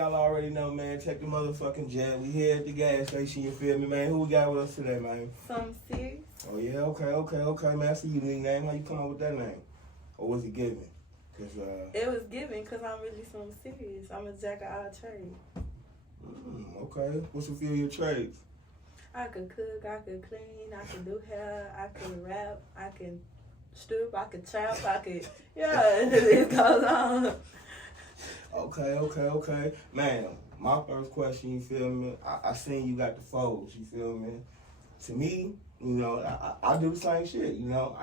y'all already know, man. Tek the motherfucking Jet. We here at the gas station, you feel me, man? Who we got with us today, man? Something serious? Oh, yeah, okay, man. That's a unique name. How you come up with that name? Or was it given? It was given because I'm really something serious. I'm a jack of all trades. Okay. What's a few of your trades? I could cook, I could clean, I could do hair, I could rap, I can strip, I could trap, it goes on. Okay. Man, my first question, you feel me? I seen you got the foes, you feel me? To me, you know, I do the same shit, you know.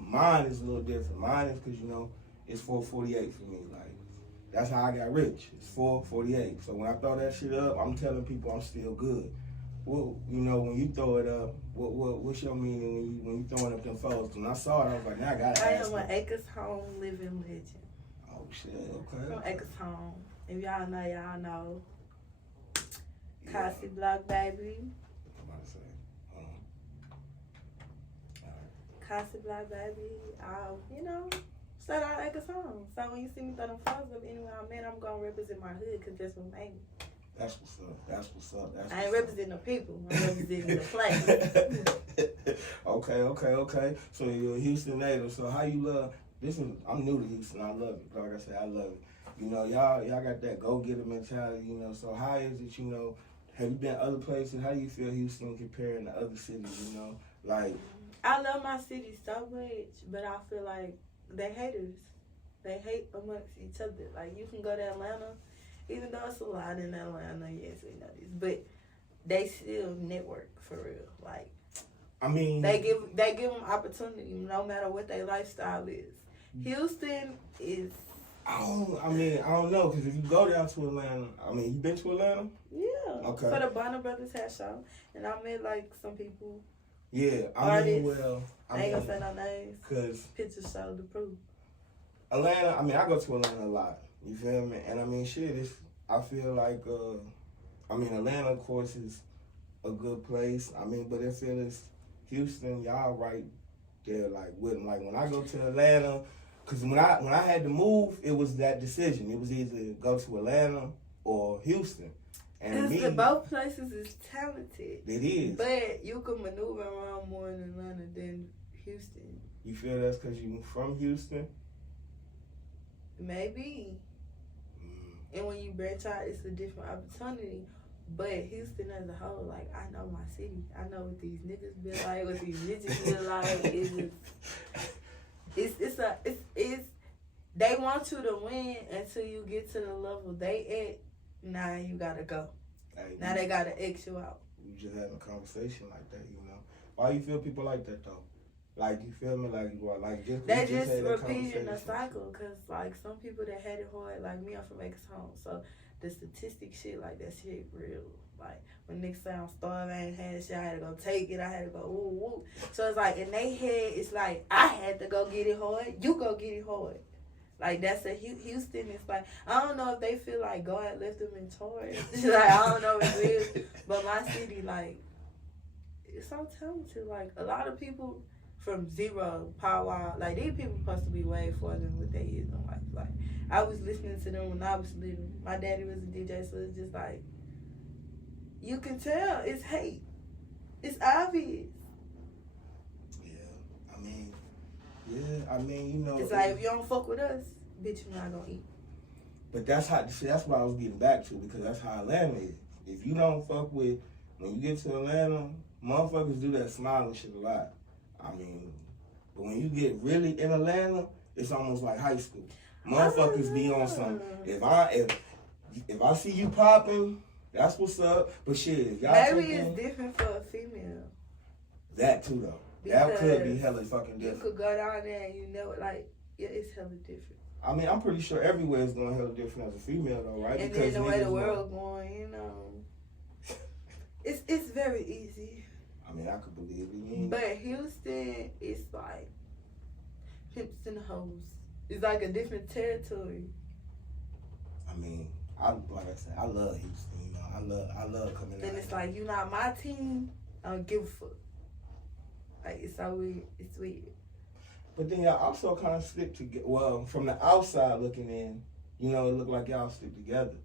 Mine is a little different. Mine is because, you know, it's 448 for me. Like, that's how I got rich. It's 448. So when I throw that shit up, I'm telling people I'm still good. Well, you know, when you throw it up, what's your meaning when you throwing up them foes? When I saw it, I was like, now I gotta ask. I am an Acres Home living legend. Oh shit, okay. From Acres Home. If y'all know, y'all know. Cassie Block, baby. I'm about to say, hold on. Cassie Block, baby. You know, straight out Acres Home. So when you see me throw them foes up anywhere I'm at, I'm gonna represent my hood because that's what made me. That's what's up. I ain't representing the people. I'm representing the place. Okay. So you're a Houston native. So how you love this? I'm new to Houston. I love it. Like I said, I love it. You know, y'all got that go-getter mentality. You know, so how is it? You know, have you been other places? How do you feel Houston comparing to other cities? You know, like I love my city so much, but I feel like they haters. They hate amongst each other. Like you can go to Atlanta. Even though it's a lot in Atlanta, yes, we know this, but they still network for real. Like, I mean, they give them opportunity no matter what their lifestyle is. Houston is. I don't know, because if you go down to Atlanta, you been to Atlanta? Yeah. Okay. For the Bonner Brothers hair show, and I met like some people. Yeah, I ain't gonna say no names. Cause pictures show the proof. Atlanta, I go to Atlanta a lot. You feel me? And I feel like, Atlanta, of course, is a good place. But I feel it's Houston, y'all right there, like, with them. Like, when I go to Atlanta, because when I had to move, it was that decision. It was either go to Atlanta or Houston. And because both places is talented. It is. But you can maneuver around more in Atlanta than Houston. You feel that's because you from Houston? Maybe. And when you branch out, it's a different opportunity. But Houston as a whole, like, I know my city. I know what these niggas be like, what these bitches be like. They want you to win until you get to the level they at. Now you gotta go. Hey, now they gotta X you out. We just having a conversation like that, you know. Why you feel people like that though? Like, you feel me? They just repeating the cycle, because, like, some people that had it hard, like me, I'm from Acres Home, so the statistic shit, like, that shit real. Like, when niggas say I'm starving, I ain't had shit, I had to go take it, I had to go woo. So it's like, in their head, it's like, I had to go get it hard, you go get it hard. Like, that's a Houston, it's like, I don't know if they feel like God left them in charge. Like, I don't know if it is, but my city, like, it's so talented. Like, a lot of people from zero, power, like, these people supposed to be way further than what they is in life. Like, I was listening to them when I was little. My daddy was a DJ, so it's just like, you can tell it's hate. It's obvious. You know. It's like, if you don't fuck with us, bitch, you're not gonna eat. But that's what I was getting back to, because that's how Atlanta is. If you don't fuck with, when you get to Atlanta, motherfuckers do that smiling shit a lot. But when you get really in Atlanta, it's almost like high school. Motherfuckers be on something. If I see you popping, that's what's up. But shit, if y'all maybe it's different for a female. That too though. That could be hella fucking different. You could go down there and you know it, like, yeah, it's hella different. I'm pretty sure everywhere is going hella different as a female though, right? And because then the way the world going, you know, it's very easy. I could believe it. But Houston, it's like pimps and hoes. It's like a different territory. Like I said, I love Houston. You know, I love coming out. Then it's like, you're not my team. I don't give a fuck. Like, it's so weird. It's weird. But then y'all also kind of stick together. Well, from the outside looking in, you know, it looked like y'all stick together.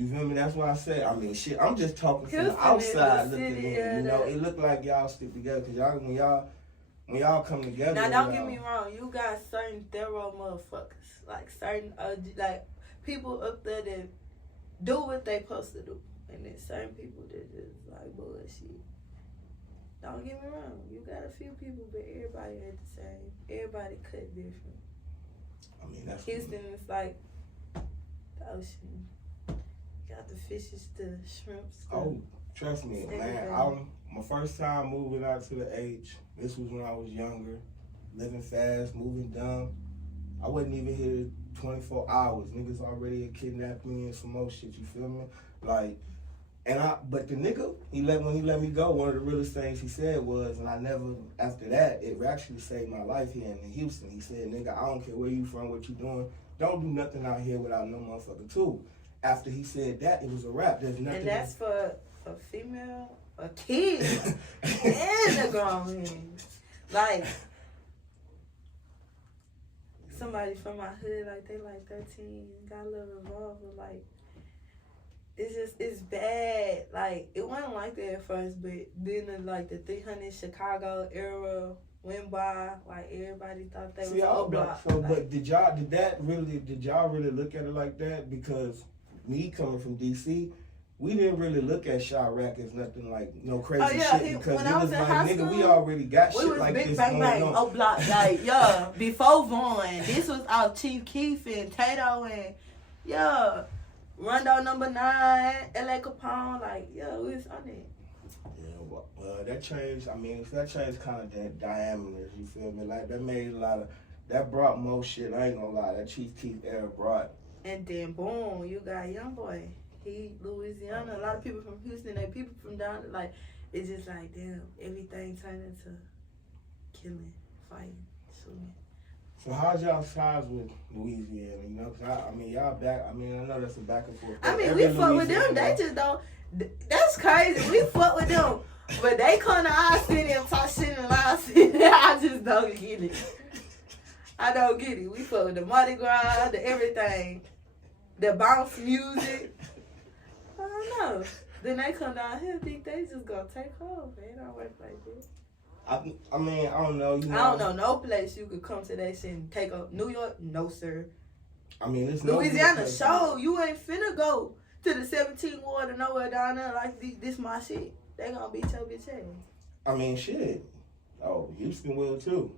You feel me? That's why I say, I mean, shit, I'm just talking from Houston the outside is the looking city, in. You know, it look like y'all stick together because when y'all come together. Now, don't get me wrong. You got certain thorough motherfuckers. Like, certain, like, people up there that do what they supposed to do. And then certain people that just, like, bullshit. Don't get me wrong. You got a few people, but everybody ain't the same. Everybody cut different. I mean, that's Houston is like the ocean. Got the fishes, the shrimps. Oh, trust me, man. My first time moving out to the H, this was when I was younger, living fast, moving dumb. I wasn't even here 24 hours. Niggas already had kidnapped me and some more shit, you feel me? Like, but the nigga, when he let me go, one of the realest things he said was, and I never, after that, it actually saved my life here in Houston. He said, nigga, I don't care where you from, what you doing, don't do nothing out here without no motherfucking tool. After he said that, it was a wrap. There's nothing. And that's for a female, a kid, and a grown man. Like, somebody from my hood, like, they like 13, got a little revolver, like, it's bad. Like, it wasn't like that at first, but then the 300 Chicago era went by, like, everybody thought they was all blocked. So, but did y'all really look at it like that? Because me coming from DC, we didn't really look at Chirac as nothing like no crazy shit because it was like, nigga, we already got shit like this going on. Oh, block, like, yeah, before Vaughn, this was our Chief Keef and Tato and, yeah, Rondo number 9, LA Capone, like, yeah, we was on it. Yeah, well, that changed, I mean, that changed kind of the diameters, you feel me? Like, that made a lot of, that brought more shit, I ain't gonna lie, that Chief Keef era brought. And then, boom, you got Youngboy. He, Louisiana, a lot of people from Houston, they people from down there, like, it's just like, damn, everything turned into killing, fighting, shooting. So how's y'all ties with Louisiana, you know? Cause I mean, y'all back, I mean, I know that's a back and forth. I mean, we fuck with them, they just don't, that's crazy, we fuck with them. But they come to our city and talk shit in our city, I just don't get it. I don't get it. We fuck with the Mardi Gras, the everything, the bounce music. I don't know. Then they come down here, think they just gonna take over. It don't work like this. I mean, I don't know. I don't know no place you could come to that shit and take over. New York, no sir. I mean, it's Louisiana, show you ain't finna go to the 17th ward or nowhere down there like this my shit. They gonna beat your bitch ass. I mean, shit. Oh, Houston will too.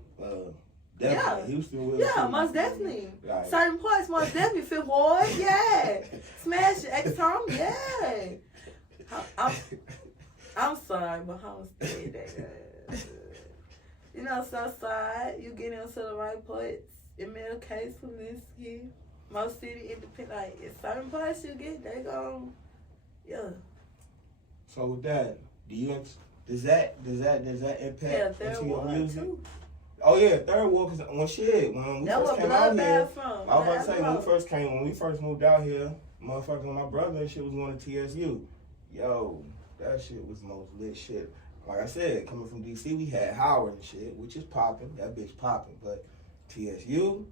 Definitely. Yeah. Houston will too. Most definitely. Like, certain parts, most definitely. Fifth Ward, yeah. Smash it. X-Tom, yeah. I'm sorry, but I'm scared that you know, Southside, you get into the right parts. MLK, Selinsky, most city independent. Like, in certain parts you get, they gon' yeah. So with that, does that impact into your music? Too. Oh yeah, Third Ward, cause when we first came out here, I was about to say when we first moved out here, motherfucking my brother and shit was going to TSU. Yo, that shit was the most lit shit. Like I said, coming from DC, we had Howard and shit, which is popping. That bitch popping. But TSU,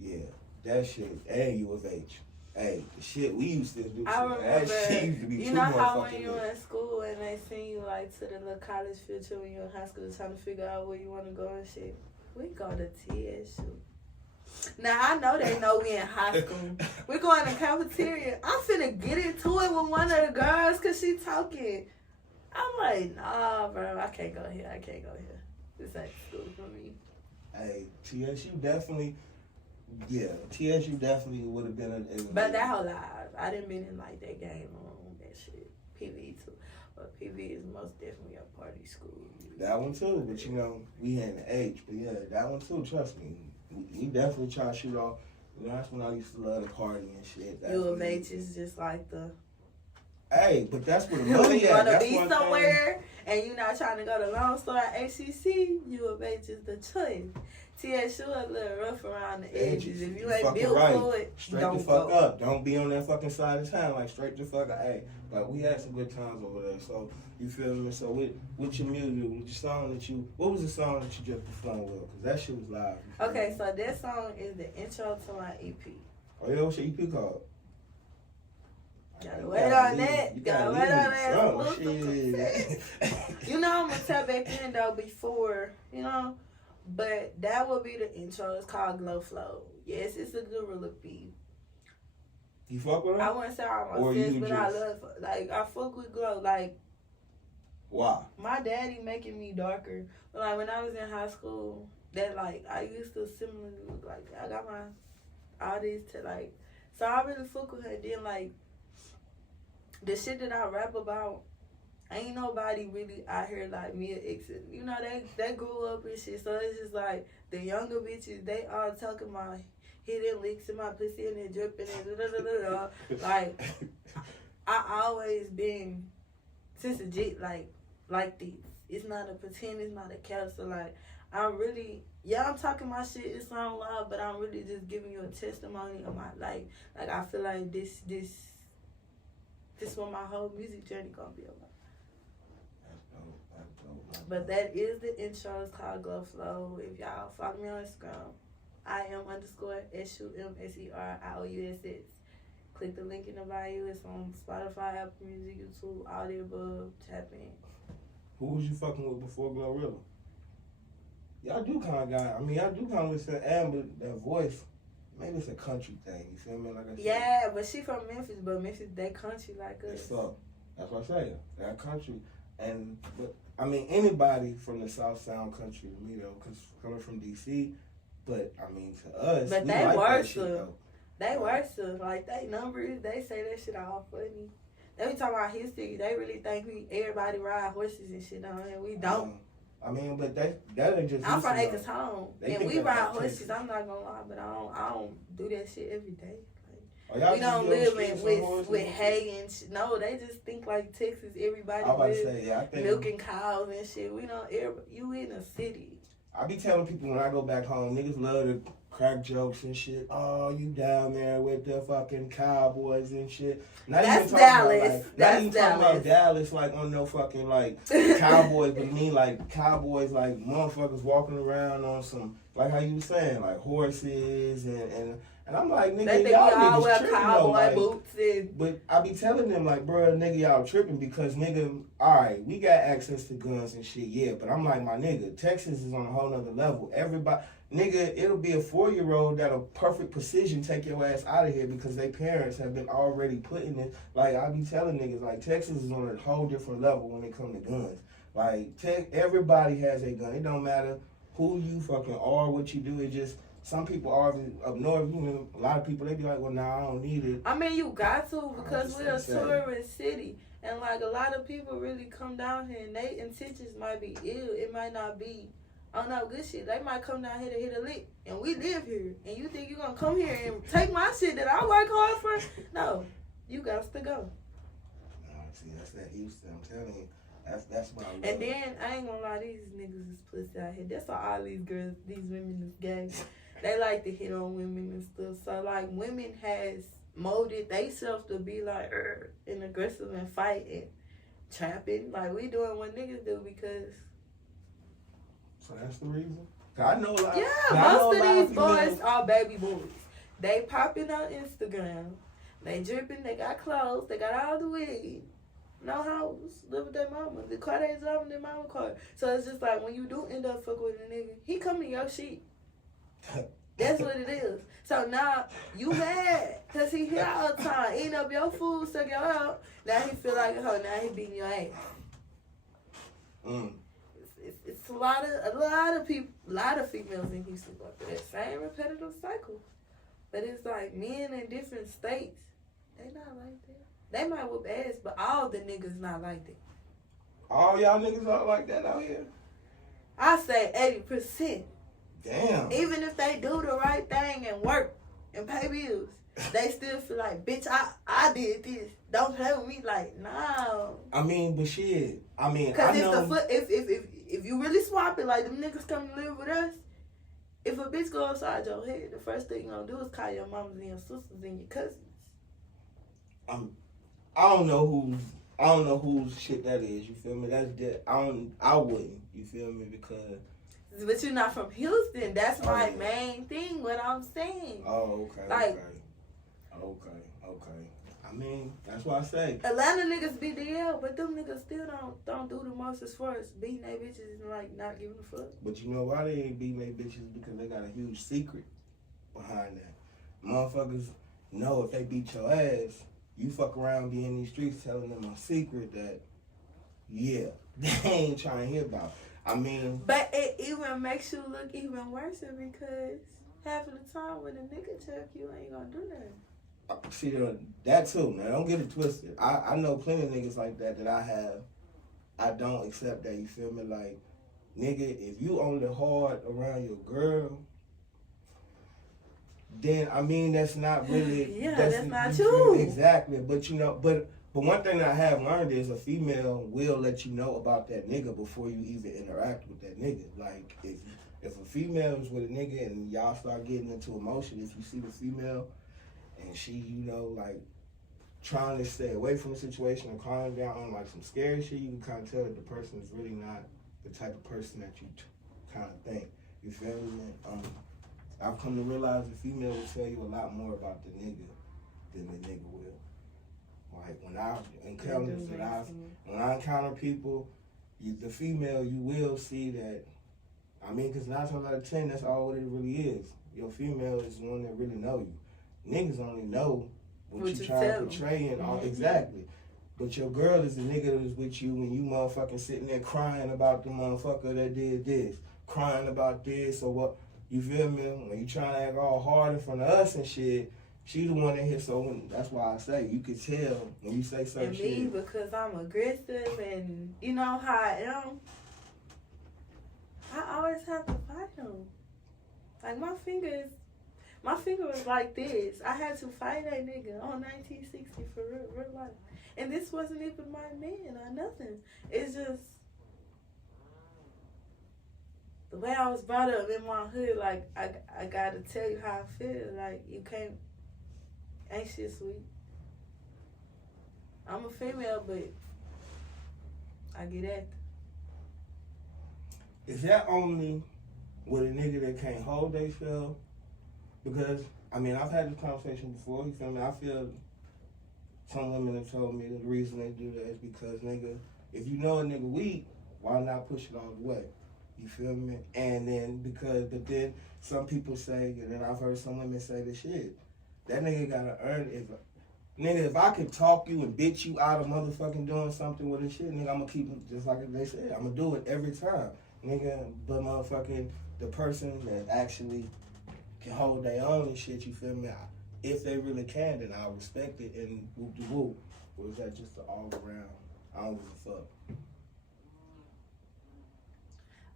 yeah, that shit, and U of H. Hey, the shit we used to do. I remember, that shit used to be you know how when you were in school and they send you like to the little college future when you're in high school trying to figure out where you want to go and shit? We go to TSU. Now, I know they know we in high school. We go in the cafeteria. I'm finna get into it with one of the girls because she talking. I'm like, nah, bro, I can't go here. This ain't school for me. Hey, TSU definitely would have been a but that whole life, I didn't mean it like that game on that shit. PV too. But PV is most definitely a party school. That one too, but you know, we had the H, but yeah, that one too, trust me. We definitely try to shoot off. You know, that's when I used to love the party and shit. U of H is just like the... Hey, but that's where the money at. You want to be somewhere and you're not trying to go to Lone Star HCC, U of H is the choice. TSU a little rough around the edges. If you ain't built for it, straight the fuck up. Don't be on that fucking side of town. Like, straight the fuck up. Hey, but we had some good times over there. So, you feel me? So, with your music, with your song what was the song that you just performed with? Because that shit was live. Okay, so that song is the intro to my EP. Oh, yeah? What's your EP called? Gotta wait on that. Gotta wait on that. You know, I'm gonna tell back then though before, you know, but that would be the intro. It's called Glow Flow. Yes, it's a gorilla beat. You fuck with her? I wouldn't say I'm obsessed, but I love, like, I fuck with Glow. Like, why? My daddy making me darker. But, like, when I was in high school, that, like, I used to similarly look like that. I got my, all these to, like, so I really fuck with her. Then, like, the shit that I rap about, ain't nobody really out here like me or exit. You know, they grew up and shit. So it's just like the younger bitches, they all talking about hitting licks in my pussy and then dripping and da da da da. Like, I always been since a jit like this. It's not a pretend, it's not a cap. So like, I'm really, I'm talking my shit, it sound loud, but I'm really just giving you a testimony of my life. Like, I feel like this what my whole music journey gonna be about. That's dope. But that is the intro. It's called Glow Flow. If y'all follow me on Instagram, IM_SUMSERIOUSS. Click the link in the bio. It's on Spotify, Apple Music, YouTube, all the above. Tap in. Who was you fucking with before Glorilla? Y'all do kind of got. I mean, y'all do kind of listen to Amber, that voice. Maybe it's a country thing, you feel me? Like I said. Yeah, but she from Memphis, but Memphis, they country like us. So, that's what I say. That country. But I mean, anybody from the South sound country to me, though, because coming from D.C., but, I mean, to us, but we they like worse, that shit, though. They worse, like, they numbers, they say that shit all funny. They be talking about history. They really think everybody ride horses and shit on, and we don't. I mean, but that ain't just. I'm from Acres Home, and we ride horses. Texas. I'm not gonna lie, but I don't do that shit every day. Like, we don't live with hay and shit. No, they just think like Texas. Everybody live milking cows and shit. We don't. You in a city. I be telling people when I go back home, niggas love to crack jokes and shit. Oh, you down there with the fucking Cowboys and shit. That's Dallas. Not even talking about Dallas, like, on no fucking, like, Cowboys, but mean, like, Cowboys, like, motherfuckers walking around on some, like how you were saying, like, horses and I'm like, nigga, they y'all all niggas wear tripping, cowboy like, boots and... But I be telling them, like, bro, nigga, y'all tripping because, nigga, all right, we got access to guns and shit, yeah, but I'm like, my nigga, Texas is on a whole nother level. Everybody, nigga, it'll be a 4-year-old that'll perfect precision take your ass out of here because their parents have been already putting it. Like, I be telling niggas, like, Texas is on a whole different level when it comes to guns. Like, everybody has a gun. It don't matter who you fucking are, what you do, it just... Some people are up north, you know, a lot of people, they be like, well, nah, I don't need it. I mean, you got to because we're a tourist city. And, like, a lot of people really come down here and their intentions might be ill. It might not be on no good shit. They might come down here to hit a lick. And we live here. And you think you're going to come here and take my shit that I work hard for? No. You got to go. No, see, that's that Houston. I'm telling you. That's what I love. And then, I ain't gonna lie, these niggas is pussy out here. That's why all these girls, these women is gay. They like to hit on women and stuff. So, like, women has molded themselves to be, like, and aggressive and fight and trapping. Like, we doing what niggas do because... So that's the reason? I know a lot. Yeah, most of these boys are baby boys. They popping on Instagram. They dripping. They got clothes. They got all the weed. No house. Live with their mama. The car they driving, their mama car. So it's just like when you do end up fucking with a nigga, he come to your shit. That's what it is. So now you mad because he here all the time, eating up your food, suck your out. Now he feel like a hoe. Now he beating your ass. It's a lot of people, a lot of females in Houston go through that same repetitive cycle. But it's like men in different states, they not like that. They might whoop ass, but all the niggas not like that. All y'all niggas are like that out here? I say 80%. Damn. Even if they do the right thing and work and pay bills, they still feel like, bitch, I did this. Don't play with me. Like, no. I mean, but shit. I mean, because if you really swap it, like them niggas come to live with us, if a bitch go upside your head, the first thing you gonna do is call your mamas and your sisters and your cousins. I don't know whose shit that is. You feel me? That's dead. I wouldn't. You feel me? Because. But you're not from Houston. That's my main thing. What I'm saying. Oh, okay. Like. Okay. Okay. I mean, that's what I say. A lot of niggas be DL, but them niggas still don't do the most as far as beating their bitches and like not giving a fuck. But you know why they ain't beating their bitches? Because they got a huge secret behind that. Motherfuckers know if they beat your ass, you fuck around be in these streets telling them a secret that, yeah, they ain't trying to hear about. I mean... But it even makes you look even worse because half of the time when a nigga check you ain't gonna do nothing. See, that too. Now, don't get it twisted. I know plenty of niggas like that I don't accept that, you feel me? Like, nigga, if you only hard around your girl, then, I mean, that's not really... yeah, that's not you. Exactly. But, you know, but one thing that I have learned is a female will let you know about that nigga before you even interact with that nigga. Like, if a female is with a nigga and y'all start getting into emotion, if you see the female... and she, you know, like, trying to stay away from the situation or calming down on, like, some scary shit, you can kind of tell that the person is really not the type of person that you kind of think. You feel me? I've come to realize the female will tell you a lot more about the nigga than the nigga will. Like, when I encounter people, the female, you will see that, I mean, because 9 times out of 10, that's all it really is. Your female is the one that really know you. Niggas only know what you trying to portray and all exactly. But your girl is the nigga that was with you when you motherfucking sitting there crying about the motherfucker that did this, crying about this or what. You feel me? When you trying to act all hard in front of us and shit, she the one that hit. So that's why I say you could tell when you say certain shit. And me, because I'm aggressive and you know how I am, I always have to fight them. Like my finger was like this. I had to fight that nigga on 1960 for real life. And this wasn't even my man or nothing. It's just the way I was brought up in my hood. Like, I gotta tell you how I feel. Like, you ain't shit sweet. I'm a female, but I get active. Is that only with a nigga that can't hold themselves? Because, I mean, I've had this conversation before, you feel me? I feel some women have told me the reason they do that is because, nigga, if you know a nigga weak, why not push it all the way? You feel me? And then, but then some people say, and then I've heard some women say this shit, that nigga gotta earn it. If I could talk you and bitch you out of motherfucking doing something with this shit, nigga, I'm gonna keep it just like they said. I'm gonna do it every time. Nigga, but motherfucking the person that actually can hold their own and shit, you feel me? If they really can, then I'll respect it and whoop-de-whoop. Or is that just an all-around, I don't give a fuck?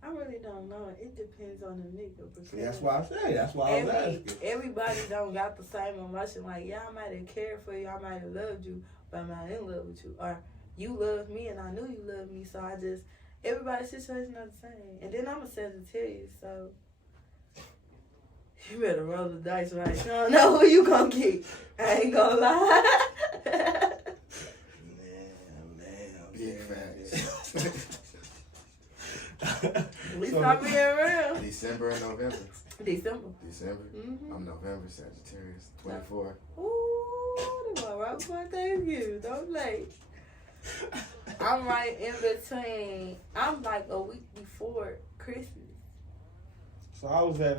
I really don't know. It depends on the nigga. See, that's why I say. That's why I was asking. Everybody don't got the same emotion. Like, yeah, I might have cared for you. I might have loved you, but I'm not in love with you. Or you loved me and I knew you loved me, so everybody's situation not the same. And then I'm a Sagittarius, so you better roll the dice right. You don't know who you gonna get. I ain't gonna lie. Man. Big facts. At least I'm being real. December and November. December. Mm-hmm. I'm November, Sagittarius, 24. Ooh, they want right before Thanksgiving. Don't play. I'm right in between. I'm like a week before Christmas. So how was that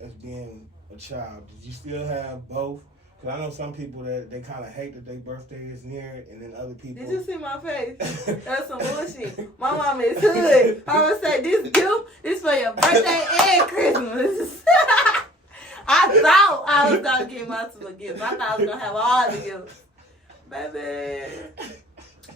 as being a child? Did you still have both? Because I know some people that they kind of hate that their birthday is near, and then other people... Did you see my face? That's some bullshit. My mom is hood. I would say, this gift is for your birthday and Christmas. I thought I was going to get multiple gifts. I thought I was going to have all the gifts. Baby,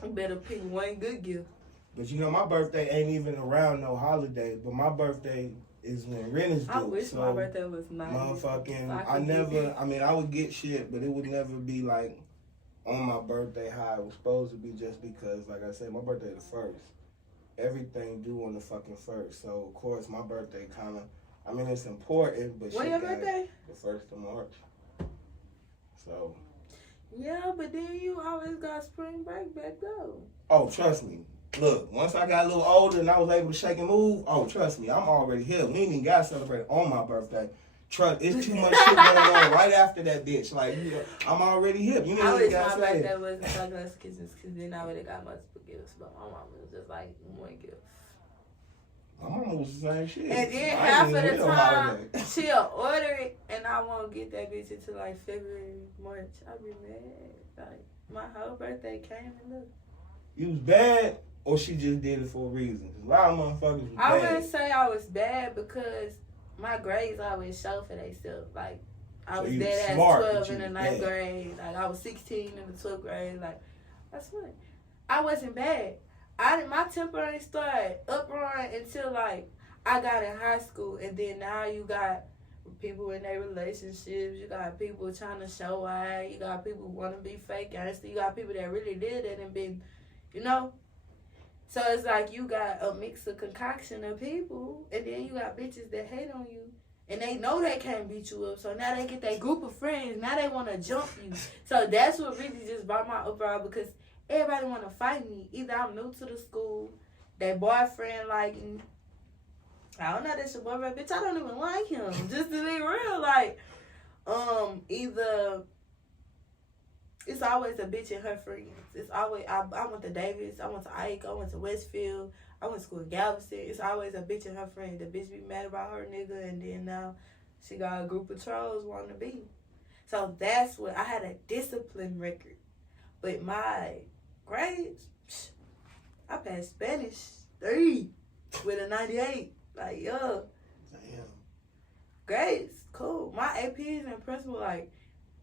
I better pick one good gift. But you know, my birthday ain't even around no holiday, but my birthday is when rent is due. I wish my birthday was nice. Motherfucking, I would get shit, but it would never be like on my birthday how it was supposed to be, just because, like I said, my birthday is the 1st. Everything due on the fucking 1st. So, of course, my birthday kind of, it's important, but when your birthday? The 1st of March. So. Yeah, but then you always got spring break back though. Oh, trust me. Look, once I got a little older and I was able to shake and move, oh, trust me, I'm already here. We ain't even got to celebrate on my birthday. Trust, it's too much shit going on right after that bitch. Like, you know, I'm already hip. You know I what wish you my gotta say. birthday wasn't so close to Christmas because then I would have got multiple gifts. But my mom was just like one gift. My mama was the same shit. And then I half of ain't even the with no time, holiday. she'll order it and I won't get that bitch until like February, March. I'll be mad. Like, my whole birthday came and look. You was bad, or she just did it for a reason? 'Cause a lot of motherfuckers was I bad. wouldn't say I was bad because my grades always show for themselves. Like, I So was you was dead smart, at but 12 you in the was 9th bad. grade. Like, I was 16 in the 12th grade. Like, that's what. I wasn't bad. My temper ain't started uprunning until, like, I got in high school. And then now you got people in their relationships. You got people trying to show out. You got people who want to be fake gangster. You got people that really did it and been, you know. So it's like you got a mix of concoction of people, and then you got bitches that hate on you, and they know they can't beat you up. So now they get their group of friends. Now they want to jump you. So that's what really just brought my uproar because everybody want to fight me. Either I'm new to the school, their boyfriend like me. I don't know that's your boyfriend, bitch. I don't even like him. Just to be real, like, either. It's always a bitch and her friends. It's always, I went to Davis, I went to Ike, I went to Westfield, I went to school in Galveston. It's always a bitch and her friend. The bitch be mad about her nigga, and then now she got a group of trolls wanting to be. So that's what, I had a discipline record. But my grades, I passed Spanish 3 with a 98. Like, yo. Damn. Grades, cool. My APs and principal, like,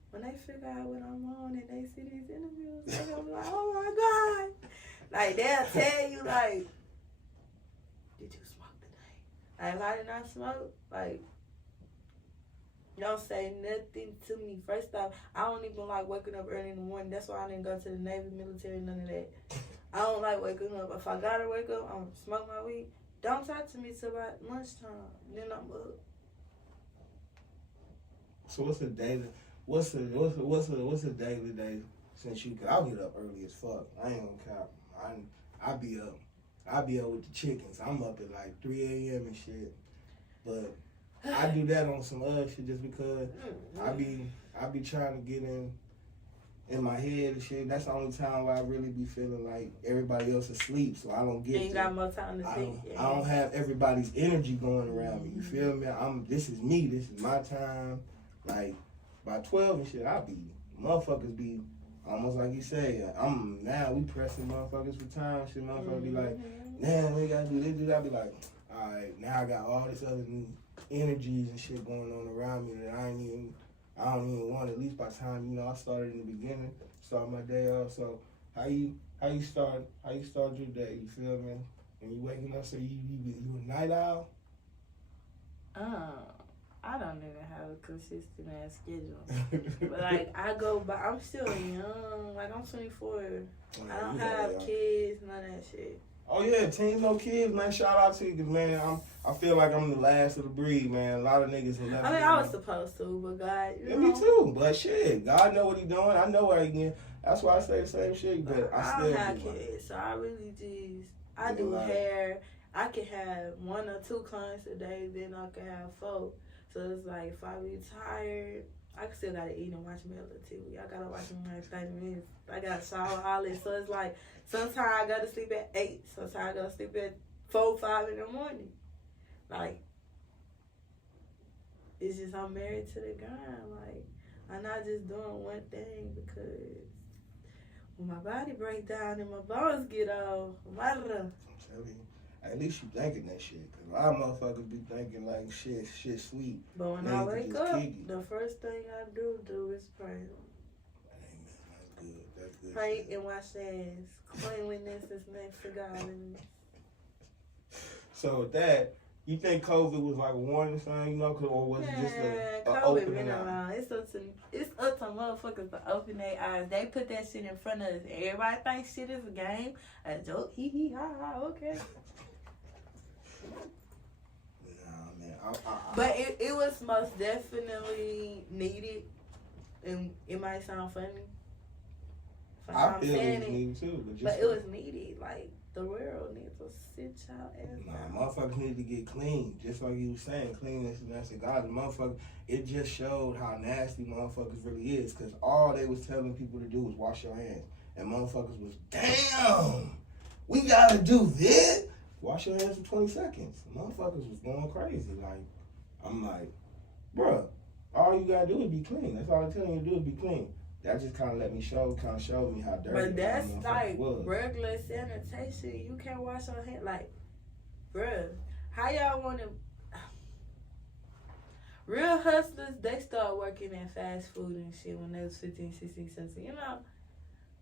when they figure out what I'm on and they see these interviews, they're gonna be like, oh my God. Like, they'll tell you, like, did you smoke today? Like, if I did not smoke, like, don't say nothing to me. First off, I don't even like waking up early in the morning. That's why I didn't go to the Navy, military, none of that. I don't like waking up. If I gotta wake up, I'm gonna smoke my weed. Don't talk to me till about lunchtime. Then I'm up. So what's a daily? What's a daily day since you? Cause I'll get up early as fuck. I ain't gonna count. I be up. I be up with the chickens. I'm up at like 3 a.m. and shit. But I do that on some other shit just because I be trying to get in my head and shit. That's the only time where I really be feeling like everybody else is asleep, so I don't get. And you got more time to think. I don't have everybody's energy going around me. You feel me? This is me. This is my time. Like by 12 and shit, motherfuckers be almost like you say. We pressing motherfuckers for time. Shit, motherfuckers be like, man, we gotta do this, do that. I be like, all right, now I got all this other energies and shit going on around me that I don't even want. At least by the time I started in the beginning, start my day off. So how you start your day? You feel me? When you waking up, so you a night owl? I don't even have a consistent ass schedule. But like I go by, I'm still young. Like I'm 24. I don't have kids, none of that shit. Oh yeah, teens, no kids, man. Shout out to you, cause man, I feel like I'm the last of the breed, man. A lot of niggas will never. I mean, I was supposed to, but God, you know. Me too. But shit, God know what He doing. I know where He getting. That's why I say the same shit. But I still don't have kids, so I really just do hair. I can have 1 or 2 clients a day, then I can have 4. So it's like if I be tired, I still gotta eat and watch me a little TV. I gotta watch me like 30 minutes. I gotta shower, all this. So it's like sometimes I go to sleep at 8. Sometimes I go to sleep at 4, 5 in the morning. Like it's just I'm married to the grind. Like I'm not just doing one thing because when my body breaks down and my bones get off, I'm telling you. At least you thinking that shit. Cause a lot of motherfuckers be thinking like shit sweet. But when I wake up, the first thing I do is pray. Amen. That's good. Pray and wash hands. Cleanliness is next to godliness. So with that, you think COVID was like a warning sign, or was it just a COVID opening been eye? around. It's up to motherfuckers to open their eyes. They put that shit in front of us. Everybody thinks shit is a game, a joke, hee hee ha ha. Okay. Nah, man. But it was most definitely needed, and it might sound funny. I feel it was needed too. But it was needed. Like, the world needs to sit y'all ass down. Motherfuckers need to get clean. Just like you was saying, cleanliness is nasty. God, motherfucker, it just showed how nasty motherfuckers really is. Because all they was telling people to do was wash your hands. And motherfuckers was, damn, we gotta do this? Wash your hands for 20 seconds. Motherfuckers was going crazy. Like, I'm like, bruh, all you gotta do is be clean. That's all I'm telling you to do is be clean. That just kind of showed me how dirty. But that's like regular sanitation. You can't wash your hands. Like, bruh, how y'all want to? Real hustlers, they start working at fast food and shit when they was 15, 16, 17. You know,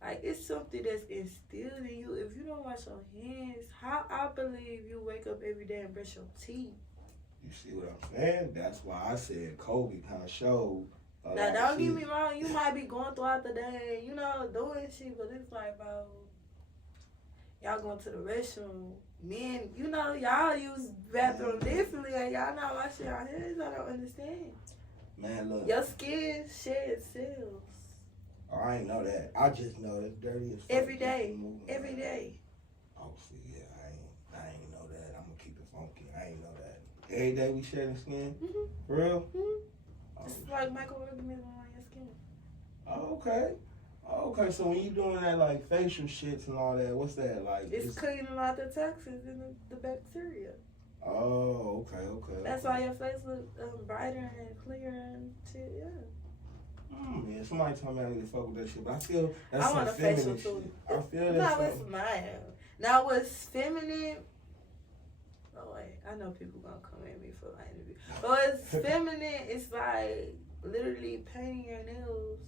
like, it's something that's instilled in you. If you don't wash your hands, how I believe you wake up every day and brush your teeth. You see what I'm saying? That's why I said COVID kind of showed. Now, don't get me wrong. You might be going throughout the day, you know, doing shit, but it's like, bro, y'all going to the restroom. Men, you know, y'all use bathroom differently, and y'all not washing your hands. I don't understand. Man, look. Your skin sheds cells. Oh, I ain't know that. I just know it's dirty as fuck. Every day. Every day. Oh, see, yeah, I ain't know that. I'm gonna keep it funky. I ain't know that. Every day we shedding skin? Mm-hmm. For real? Mm-hmm. It's like microorganisms on your skin. Oh, okay. Oh, okay, so when you doing that, like, facial shits and all that, what's that, like? It's cleaning out the toxins and the bacteria. Oh, okay. That's why your face look brighter and clearer and shit, yeah. Yeah, somebody told me I need to fuck with that shit, but I feel that's I want a facial shit. too. I feel that's no, it's mine. Now, what's feminine? Oh wait, I know people gonna come at me for my interview. But it's feminine. It's like literally painting your nails.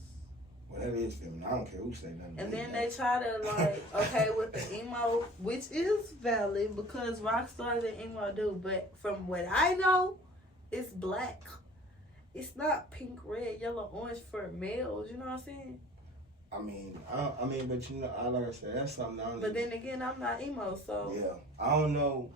Well, that is feminine. I don't care who say nothing. And then they try to like, okay, with the emo, which is valid because rock stars and emo do. But from what I know, it's black. It's not pink, red, yellow, orange for males. You know what I'm saying? I mean, but you know, like I said, that's something I don't. But then again, I'm not emo, so. Yeah, I don't know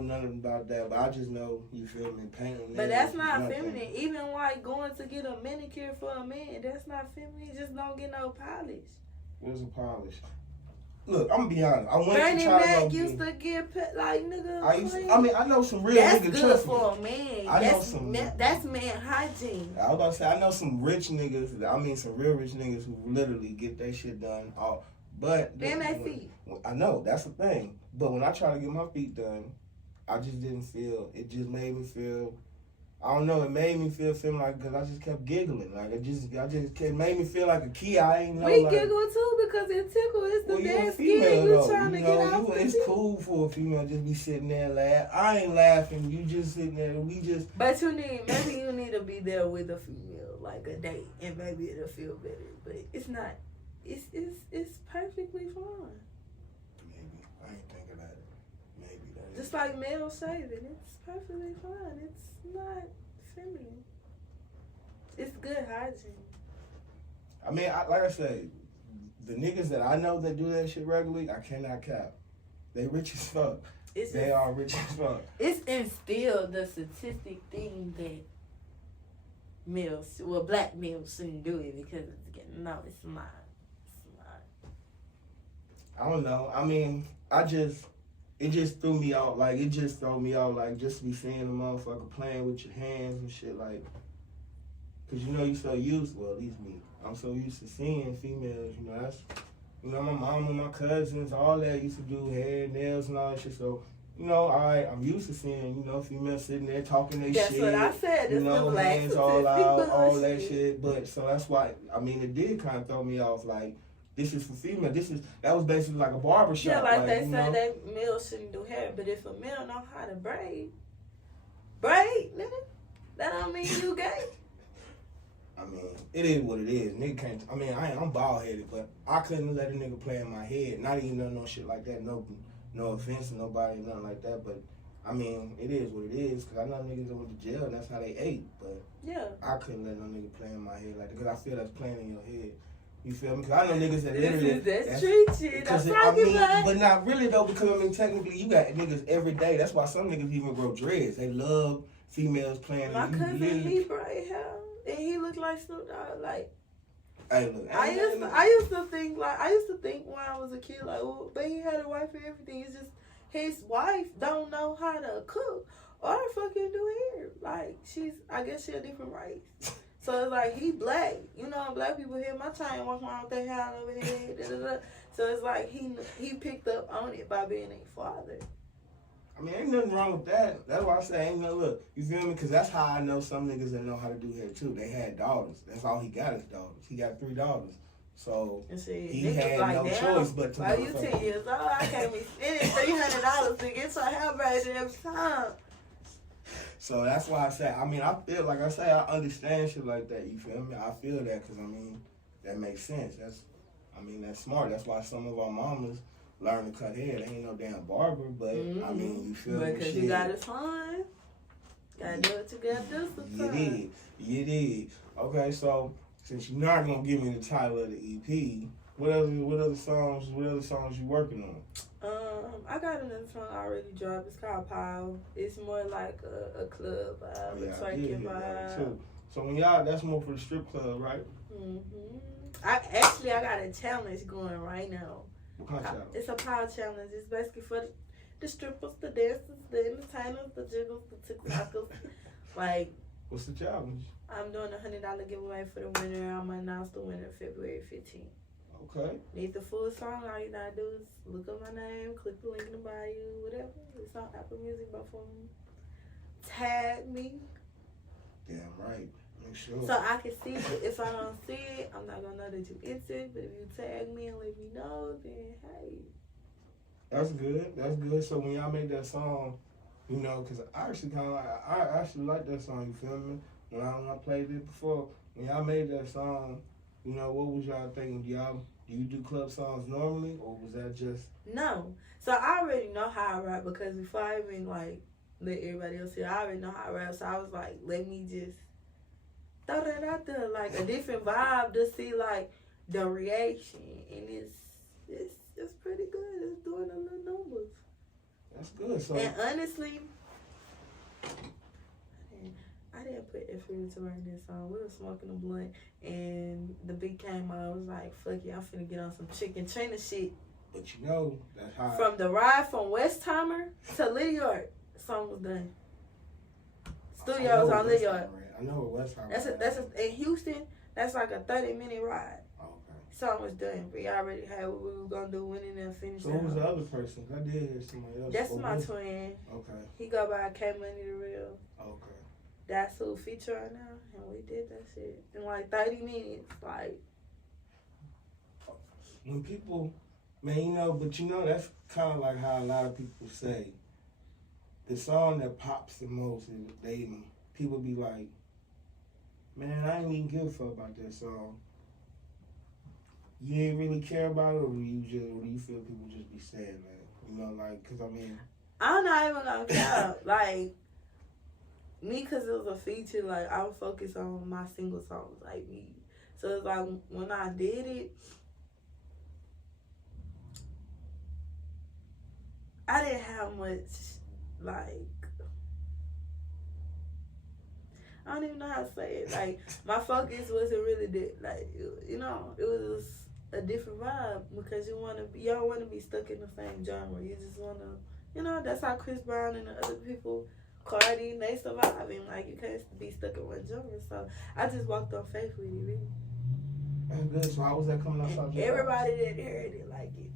nothing about that, but I just know, you feel me, painting. But that's not feminine. Even like going to get a manicure for a man, that's not feminine. Just don't get no polish. What's a polish? Look, I'm gonna be honest. I went Bernie to try Mac to used to get like nigga. I know some real that's niggas. That's good for a man. I know some. That's man hygiene. I was about to say I know some rich niggas. I mean some real rich niggas who literally get their shit done. But then they feet. I know that's the thing. But when I try to get my feet done, I just didn't feel. It just made me feel. I don't know. It made me feel like because I just kept giggling. Like it made me feel like a kid. I ain't know. We like, giggle too because it tickle. It's the damn skin you trying to get out. It's cool for a female just be sitting there and laugh. I ain't laughing. You just sitting there. We just. But maybe you need to be there with a female like a date, and maybe it'll feel better. But it's not. It's perfectly fine. Maybe I ain't thinking that. Maybe that. Just like male shaving, it's perfectly fine. It's not feminine. It's good hygiene. I mean, like I said, the niggas that I know that do that shit regularly, I cannot cap. They rich as fuck. They are rich as fuck. It's instilled the statistic thing that black males shouldn't do it because it's not. It's not. I don't know. I mean, it just threw me out. Like, it just threw me out, like, just to be seeing a motherfucker playing with your hands and shit, like, because, you know, you so used, well, at least me, I'm so used to seeing females, you know, that's, you know, my mom and my cousins, all that used to do hair, nails, and all that shit, so, you know, I'm used to seeing, you know, females sitting there talking their shit. That's what I said. You know, hands all out, all that shit, but, so that's why, I mean, it did kind of throw me off, like, this is for female. That was basically like a barbershop. Yeah, like they say that males shouldn't do hair, but if a male know how to braid, nigga, that don't mean you gay. I mean, it is what it is. Nigga can't. I mean, I'm bald headed, but I couldn't let a nigga play in my head. Not even no shit like that. No offense to nobody, nothing like that. But I mean, it is what it is. Cause I know niggas that went to jail and that's how they ate. But yeah, I couldn't let no nigga play in my head like that. Cause I feel that's playing in your head. You feel me? Because I know niggas that literally... That's street shit. That's but not really, though, because, I mean, technically, you got niggas every day. That's why some niggas even grow dreads. They love females playing. My cousin, he braid hair, and he looked like Snoop Dogg. Like, Hey, look. I used to think when I was a kid, like, well, but he had a wife and everything. It's just his wife don't know how to cook or fucking do hair. Like, I guess she a different race. So it's like, he black. You know, black people here, my time walk around with their hair over their head. Da, da, da. So it's like, he picked up on it by being a father. I mean, ain't nothing wrong with that. That's why I say ain't no look. You feel me? Because that's how I know some niggas that know how to do hair too. They had daughters. That's all he got is daughters. He got 3 daughters. So he had like, no choice but to. Why you 10 years old? I can't be spending $300 to get your hair braided every time. So that's why I say. I mean, I feel like I say I understand shit like that. You feel me? I feel that because I mean that makes sense. That's smart. That's why some of our mamas learn to cut hair. They ain't no damn barber, but I mean, you feel me? Because you got it fun. Gotta do what you gotta do sometimes. You did. Okay, so since you're not gonna give me the title of the EP, what other songs you working on? I got another song I already dropped. It's called Power. It's more like a club vibe, a twerking vibe. So when y'all, that's more for the strip club, right? I got a challenge going right now. What kind of challenge? It's a power challenge. It's basically for the strippers, the dancers, the entertainers, the jiggles, the TikTokers. Like, what's the challenge? I'm doing a $100 giveaway for the winner. I'm gonna announce the winner February 15th. Okay. Need the full song. All you gotta do is look up my name, click the link in the bio, whatever. It's on Apple Music, both of them. Tag me. Damn right. Make sure. So I can see it. If I don't see it, I'm not gonna know that you entered. But if you tag me and let me know, then hey. That's good. That's good. So when y'all make that song, you know, because I actually like that song. You feel me? When I played it before, when y'all made that song, you know, what was y'all thinking? Do you do club songs normally, or was that just? No. So I already know how I rap because before I even like let everybody else hear, I already know how I rap. So I was like, let me just throw that out there, like a different vibe to see like the reaction, and it's pretty good. It's doing a little numbers. That's good. So and honestly, I didn't put effort into writing this song. We were smoking a blunt, and the beat came on. I was like, fuck it, I'm finna get on some chicken trainer shit. But you know, that's how. From the ride from Westheimer to Little York, the song was done. Studios on Little York. I know what Westheimer. That's in Houston. That's like a 30-minute ride. Okay. Song was done. We already had what we were gonna do, went in there and finished. So who was the other person? I did hear somebody else. That's my twin. Okay. He go by K Money the Real. Okay. That's who feature right now, and we did that shit in like 30 minutes. Like, when people, man, you know, but you know, that's kind of like how a lot of people say the song that pops the most is people be like, man, I ain't even give a fuck about that song. You didn't really care about it, or do you feel people just be saying that? You know, like, cause I mean, I'm not even gonna care. Like, me, cause it was a feature, like, I would focus on my single songs, like me. So it's like, when I did it, I didn't have much, like, I don't even know how to say it. Like, my focus wasn't really like, you know, it was a different vibe because you don't want to be stuck in the same genre. You just want to, you know, that's how Chris Brown and the other people, Cardi, and they surviving. Like, you can't be stuck in one genre. So I just walked on faith with it, really. That's good. So how was that coming out? Everybody that heard it like it.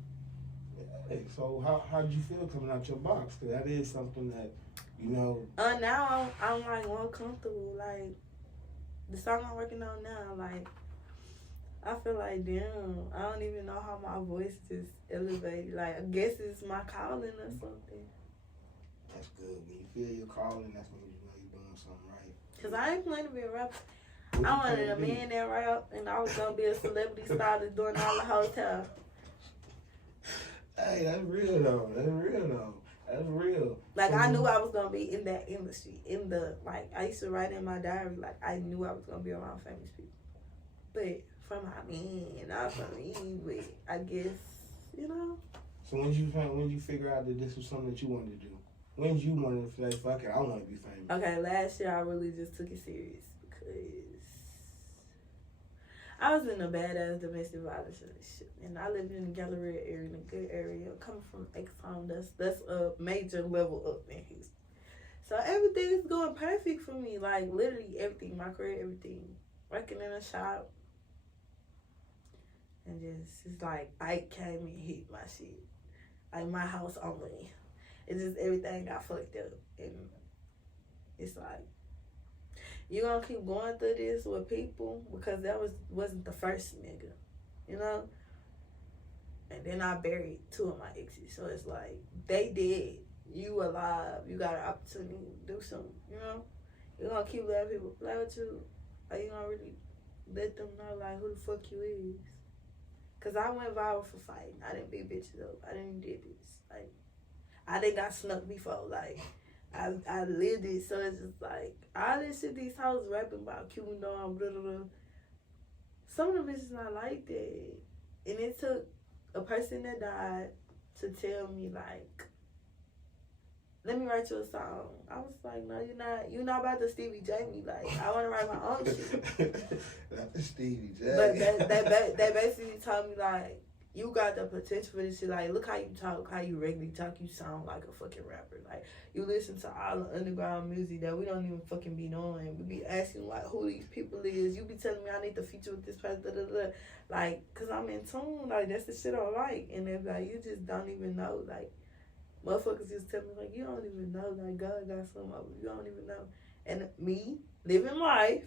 Hey, so how did you feel coming out your box? Because that is something that, you know. Now I'm like more comfortable. Like, the song I'm working on now, like, I feel like, damn, I don't even know how my voice just elevated. Like, I guess it's my calling or something. That's good. When you feel your calling, that's when you know you're doing something right. Because I ain't planning to be a rapper. I wanted a man that rap, and I was going to be a celebrity stylist doing all the hotels. Hey, that's real, though. That's real. Like, I knew I was going to be in that industry. Like, I used to write in my diary, like, I knew I was going to be around famous people. But from my man, not from me, but I guess, you know. So when you figure out that this was something that you wanted to do? When did you want to say, fuck it, I want to be famous? Okay, last year I really just took it serious because I was in a badass domestic violence relationship, and I lived in the Galleria area, in a good area. Coming from Exxon, that's a major level up in Houston. So everything is going perfect for me. Like literally everything, my career, everything. Working in a shop, and just it's like Ike came and hit my shit, like my house only. It's just everything got fucked up, and it's like you gonna keep going through this with people because that wasn't the first nigga, you know. And then I buried 2 of my exes, so it's like they dead, you alive, you got an opportunity to do something, you know. You gonna keep letting people play with you, or you gonna really let them know like who the fuck you is? Cause I went viral for fighting. I didn't beat bitches up. I didn't did this. Like I didn't got snuck before. Like I lived it, so it's just like all this shit these hoes rapping about Cuban dog, blah, blah, blah. Some of the bitches not like that. And it took a person that died to tell me like, let me write you a song. I was like, no, you're not about to Stevie J me. Like, I wanna write my own shit. Not the Stevie J. But they basically told me like, you got the potential for this shit. Like, look how you talk, how you regularly talk. You sound like a fucking rapper. Like, you listen to all the underground music that we don't even fucking be knowing. We be asking, like, who these people is. You be telling me I need to feature with this person, da, da, da. Like, because I'm in tune. Like, that's the shit I like. And then, like, you just don't even know. Like, motherfuckers just tell me, like, you don't even know. Like, God got something over you. Don't even know. And me, living life,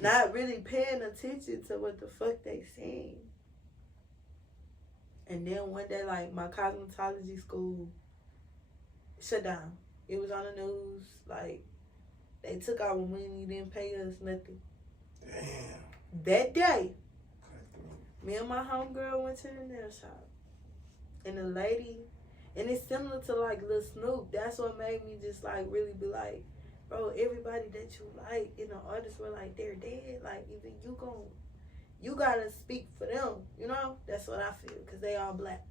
not really paying attention to what the fuck they saying. And then one day, like, my cosmetology school shut down. It was on the news. Like, they took our money, didn't pay us nothing. Damn. That day, me and my homegirl went to the nail shop. And the lady, and it's similar to, like, Lil Snoop. That's what made me just, like, really be like, bro, everybody that you like in the artists were like, they're dead. Like, either you gotta speak for them, you know? That's what I feel, because they all black.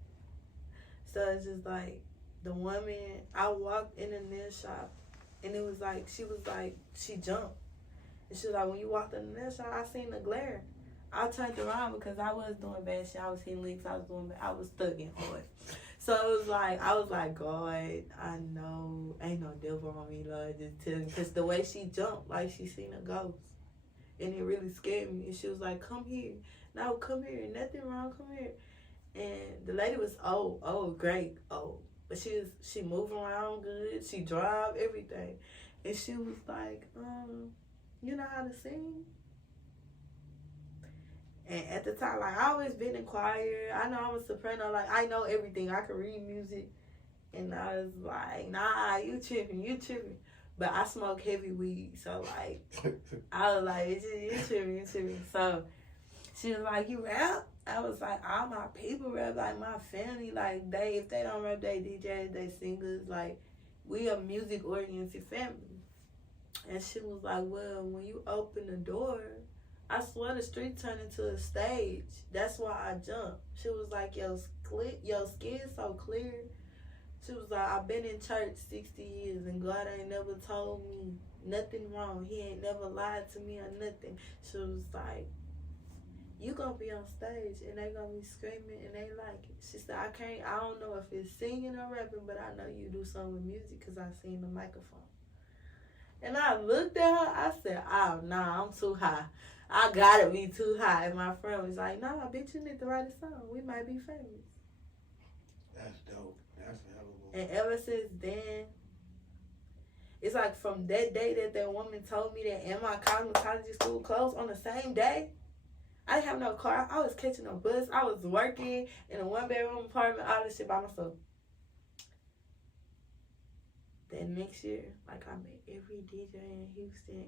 So it's just like, the woman, I walked in the nail shop, and it was like, she jumped. And she was like, when you walked in the nail shop, I seen the glare. I turned around because I was doing bad shit. I was hitting licks, I was thugging hard. So it was like, I was like, God, I know, ain't no devil on me, Lord, just tell me. Because the way she jumped, like she seen a ghost. And it really scared me. And she was like, come here. No, come here. Nothing wrong. Come here. And the lady was great. But she moved around good. She drive, everything. And she was like, you know how to sing? And at the time, like, I always been in choir. I know I'm a soprano. Like, I know everything. I can read music. And I was like, nah, you tripping. But I smoke heavy weed, so, like, I was like, you tripping. So she was like, you rap? I was like, all my people rap, like, my family, like, if they don't rap, they DJs, they singers, like, we a music-oriented family. And she was like, well, when you open the door, I swear the street turned into a stage. That's why I jumped. She was like, your skin's so clear. She was like, I've been in church 60 years and God ain't never told me nothing wrong. He ain't never lied to me or nothing. She was like, you gonna be on stage and they gonna be screaming and they like it. She said, I don't know if it's singing or rapping, but I know you do something with music because I seen the microphone. And I looked at her, I said, oh, nah, I'm too high. I gotta be too high. And my friend was like, nah, bitch, you need to write a song. We might be famous. That's dope. That's a hell of a... And ever since then, it's like from that day that woman told me that in my cosmetology school closed on the same day, I didn't have no car. I was catching a bus. I was working in a one-bedroom apartment, all this shit by myself. That next year, like, I met every DJ in Houston,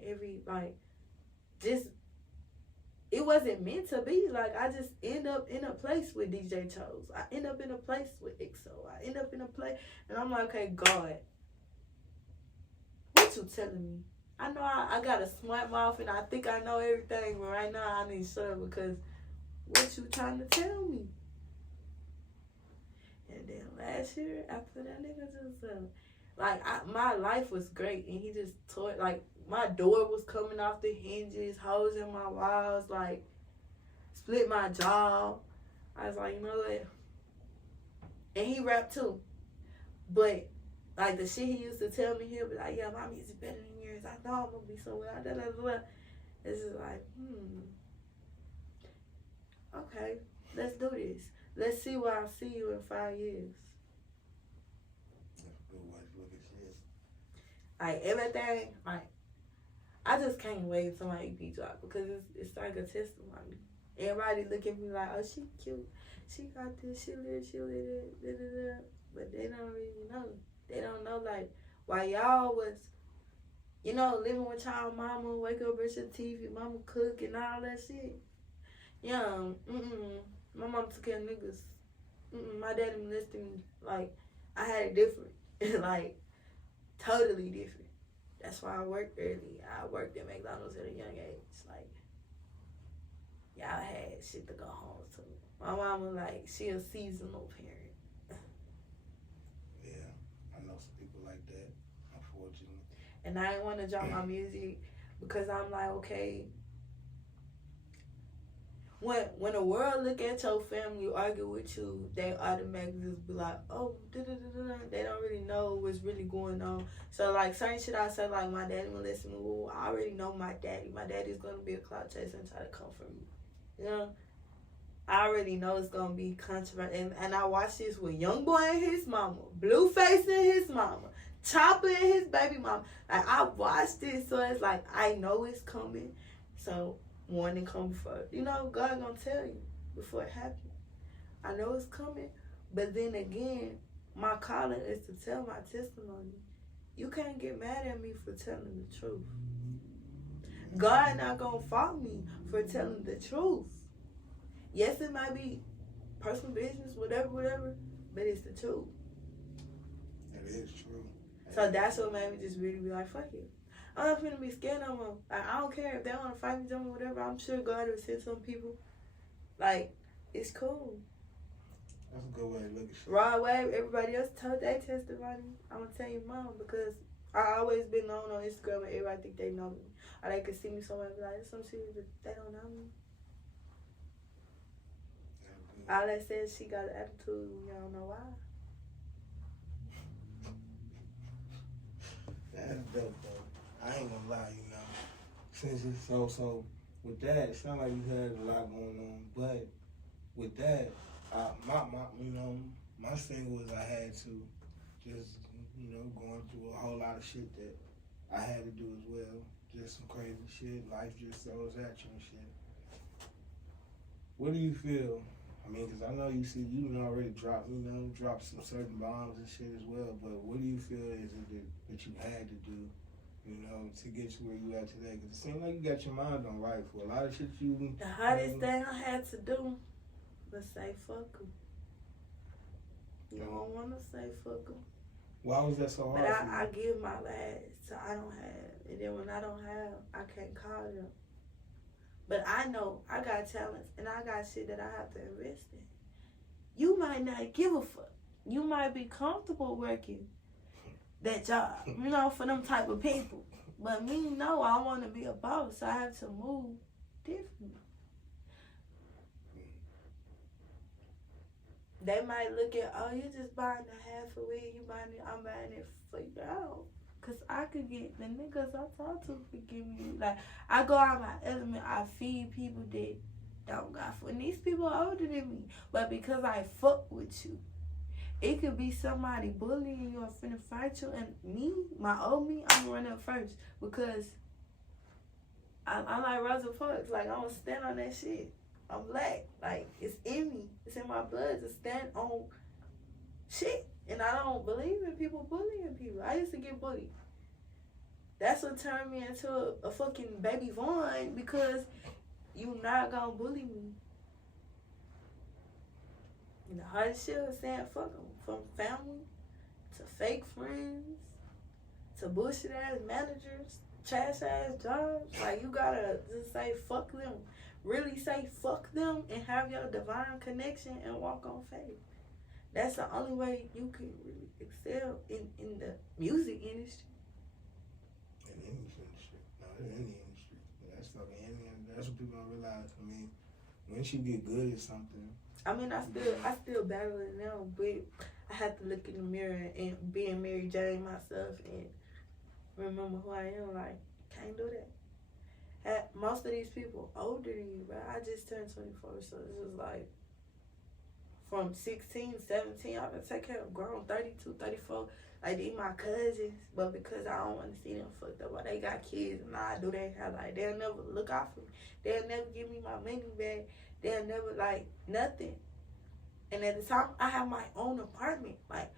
it wasn't meant to be. Like, I just end up in a place with DJ Chose. I end up in a place with EXO. I end up in a place, and I'm like, okay, God, what you telling me? I know I got a smart mouth, and I think I know everything, but right now I need to shut up because what you trying to tell me? And then last year, after that nigga just, my life was great, and he just tore, like, my door was coming off the hinges, holes in my walls, like, split my jaw. I was like, you know what? And he rapped too. But, like, the shit he used to tell me, he'll be like, yeah, my music better than yours. I know I'm going to be somewhere. It's just like, okay, let's do this. Let's see where I'll see you in 5 years. That's a good way to look at shit. Like, everything, like, I just can't wait till my EP drop because it's like a testimony. Everybody look at me like, oh, she cute. She got this, she lit, but they don't really know. They don't know, like, while y'all was, you know, living with y'all mama, wake up, brush your teeth, your mama cook and all that shit. Yeah, my mom took care of niggas. My daddy molested me. Like, I had it different. Like, totally different. That's why I worked early. I worked at McDonald's at a young age. Like, y'all had shit to go home to. My mama, like, she a seasonal parent. Yeah, I know some people like that, unfortunately. And I didn't want to drop my music because I'm like, okay, when the world look at your family argue with you, they automatically just be like, oh, they don't really know what's really going on. So, like, certain shit I say, like, my daddy will listen to me. I already know my daddy. My daddy's going to be a clout chaser and try to come for me. You know? I already know it's going to be controversial. And I watched this with Young Boy and his mama, Blueface and his mama, Chopper and his baby mama. Like, I watched this, so it's like, I know it's coming. So, warning come before, you know, God gonna tell you before it happens. I know it's coming, but then again, my calling is to tell my testimony. You can't get mad at me for telling the truth. God not gonna fault me for telling the truth. Yes, it might be personal business, whatever, but it's the truth. It is true. So that's what made me just really be like, fuck it. I'm not finna be scared no more. Like, I don't care if they want to fight me, jump or whatever. I'm sure God will send some people. Like, it's cool. That's a good way to look at shit. Rod Wave, everybody else told their testimony. I'm going to tell you mine because I always been known on Instagram and everybody think they know me. Or they can see me somewhere and be like, there's some shit that they don't know me. All they said is she got an attitude. You don't know why. That's dope, though. I ain't gonna lie, you know. Since it's so with that, it sounds like you had a lot going on. But with that, my thing was I had to just, going through a whole lot of shit that I had to do as well. Just some crazy shit. Life just throws at you and shit. What do you feel? I mean, because I know you already dropped some certain bombs and shit as well. But what do you feel is it that you had to do? To get you where you at today. Because it seems like you got your mind on right for a lot of shit you... The hardest thing I had to do was say fuck them. You don't want to say fuck them. Why was that so hard but for you? I give my last, so I don't have. And then when I don't have, I can't call them. But I know I got talents and I got shit that I have to invest in. You might not give a fuck. You might be comfortable working that job, for them type of people. But me, no, I want to be a boss, so I have to move differently. They might look at, oh, you just buying a half a wig, I'm buying it for you. Because I could get, the niggas I talk to could give me, like, I go out my element, I feed people that don't got food. And these people are older than me. But because I fuck with you, it could be somebody bullying you or finna fight you, and me, my old me, I'm gonna run up first because I'm like Rosa Parks. Like, I'm gonna stand on that shit. I'm black. Like, it's in me. It's in my blood to stand on shit. And I don't believe in people bullying people. I used to get bullied. That's what turned me into a fucking baby Vaughn because you not gonna bully me. And the hardest shit was saying fuck them. From family to fake friends to bullshit ass managers, trash ass jobs. Like, you gotta just say fuck them. Really say fuck them and have your divine connection and walk on faith. That's the only way you can really excel in the music industry. In any industry. No, in any industry. That's fucking any. That's what people don't realize. I mean, once you get good at something. I mean, I still battle it now, but I have to look in the mirror and being Mary Jane myself and remember who I am. Like, can't do that. Most of these people older than you, but I just turned 24, so it's just like from 16, 17, I've been taking care of grown 32, 34. Like, these my cousins, but because I don't want to see them fucked up, or they got kids and I do they have, like, they'll never look out for me. They'll never give me my money back. They'll never, like, nothing. And at the time, I have my own apartment. Like,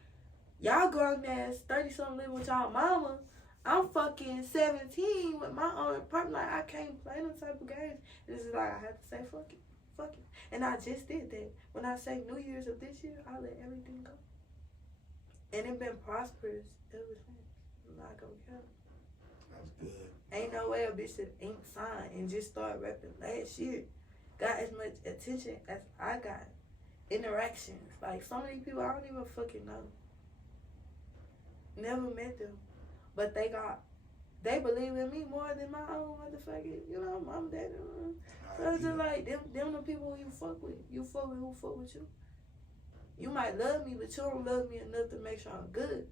y'all grown ass 30-something living with y'all mama. I'm fucking 17 with my own apartment. Like, I can't play them type of games. And it's like, I have to say, fuck it. Fuck it. And I just did that. When I say New Year's of this year, I let everything go. And it been prosperous ever since. I'm not gonna care. That's good. Ain't no way a bitch that ain't signed and just started rapping last year got as much attention as I got. Interactions. Like, so many people I don't even fucking know. Never met them. But they believe in me more than my own motherfucking, mom, dad. So it's just like, them the people you fuck with. You fuck with who fuck with you. You might love me, but you don't love me enough to make sure I'm good.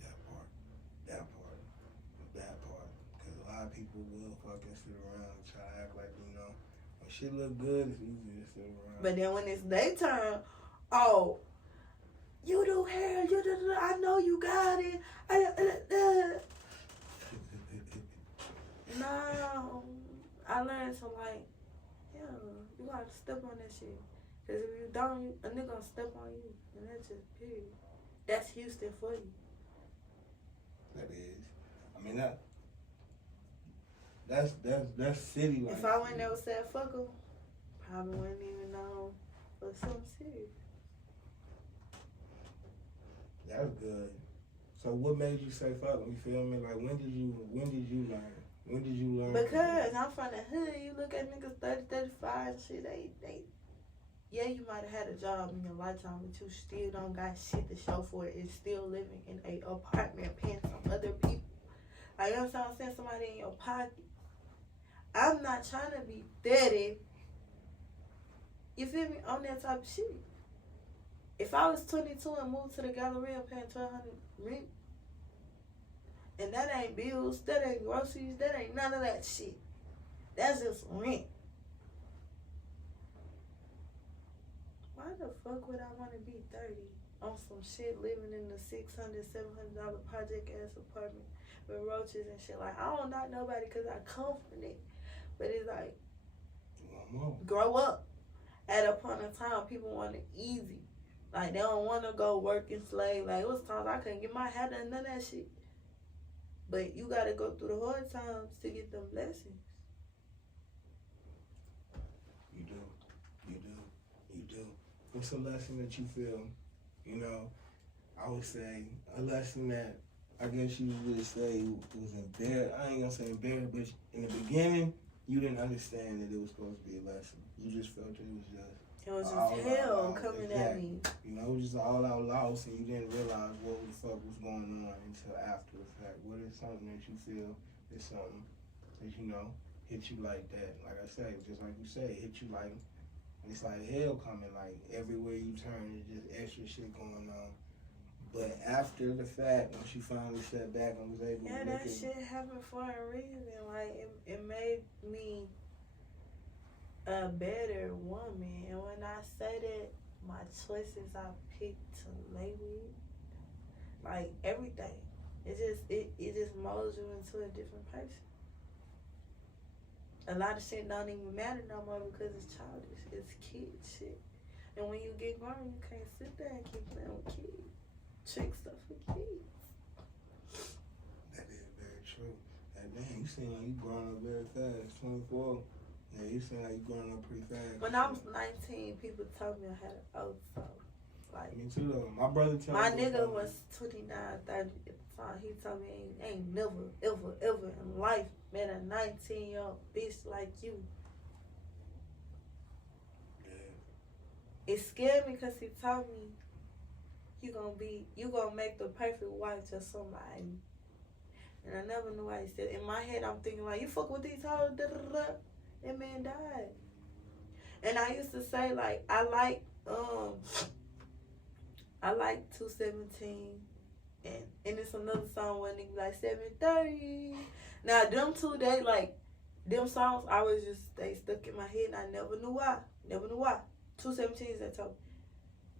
That part. Because a lot of people will fucking sit around and try to act like, when shit look good, it's easy to sit around. But then when it's their turn, oh, you do hair, I know you got it. No, I learned to you gotta step on that shit. Cause if you don't, a nigga gonna step on you, and that's just period. That's Houston for you. That is. I mean that's city life. If I went there and said fuck him, probably wouldn't even know for something serious. That's good. So what made you say fuck him? You feel me? Like when did you learn? When did you learn? Because I'm from the hood. You look at niggas 30, 35 and shit. They yeah, you might have had a job in your lifetime, but you still don't got shit to show for it. It's still living in a apartment, paying some other people. Like, you know what I'm saying? Somebody in your pocket. I'm not trying to be dirty. You feel me? On that type of shit. If I was 22 and moved to the Galleria paying $1,200 rent, and that ain't bills, that ain't groceries, that ain't none of that shit. That's just rent. Why the fuck would I want to be 30 on some shit living in the $600, $700 project ass apartment with roaches and shit? Like, I don't knock nobody because I come from it. But it's like, grow up. At a point in time, people want it easy. Like, they don't want to go work and slave. Like, it was times I couldn't get my hair done, none of that shit. But you got to go through the hard times to get them blessings. You do. What's a lesson that you feel, I would say a lesson that I guess you would say was embarrassed. I ain't gonna say embarrassed, but in the beginning, you didn't understand that it was supposed to be a lesson. You just felt it was just hell coming at me. It was just all out loss, and you didn't realize what the fuck was going on until after the fact. What is something that you feel is something that, hit you like that? Like I said, just like you say, hit you like, it's like hell coming, like everywhere you turn, it's just extra shit going on. But after the fact, once you finally sat back and was able to look that shit happened for a reason. Like, it made me a better woman. And when I say that, my choices I picked to lay with, like everything, it just molds you into a different person. A lot of shit don't even matter no more because it's childish. It's kid shit. And when you get grown, you can't sit there and keep playing with kids. Trick stuff for kids. That is very true. And dang, you seem like you growing up very fast. 24. Yeah, you seem like you growing up pretty fast. When I was 19, people told me I had an old soul. Like, me too though. My brother told me. My nigga was 29, 30 at the time. He told me ain't never, ever, ever in life met a 19-year-old bitch like you. Yeah. It scared me because he told me you gonna make the perfect wife to somebody. And I never knew why he said it. In my head, I'm thinking like, you fuck with these hoes, da da da. That man died. And I used to say, like, I like 217. And it's another song where nigga like 730. Now, them two, they like, them songs, I was just, they stuck in my head and I never knew why. 217 is that told.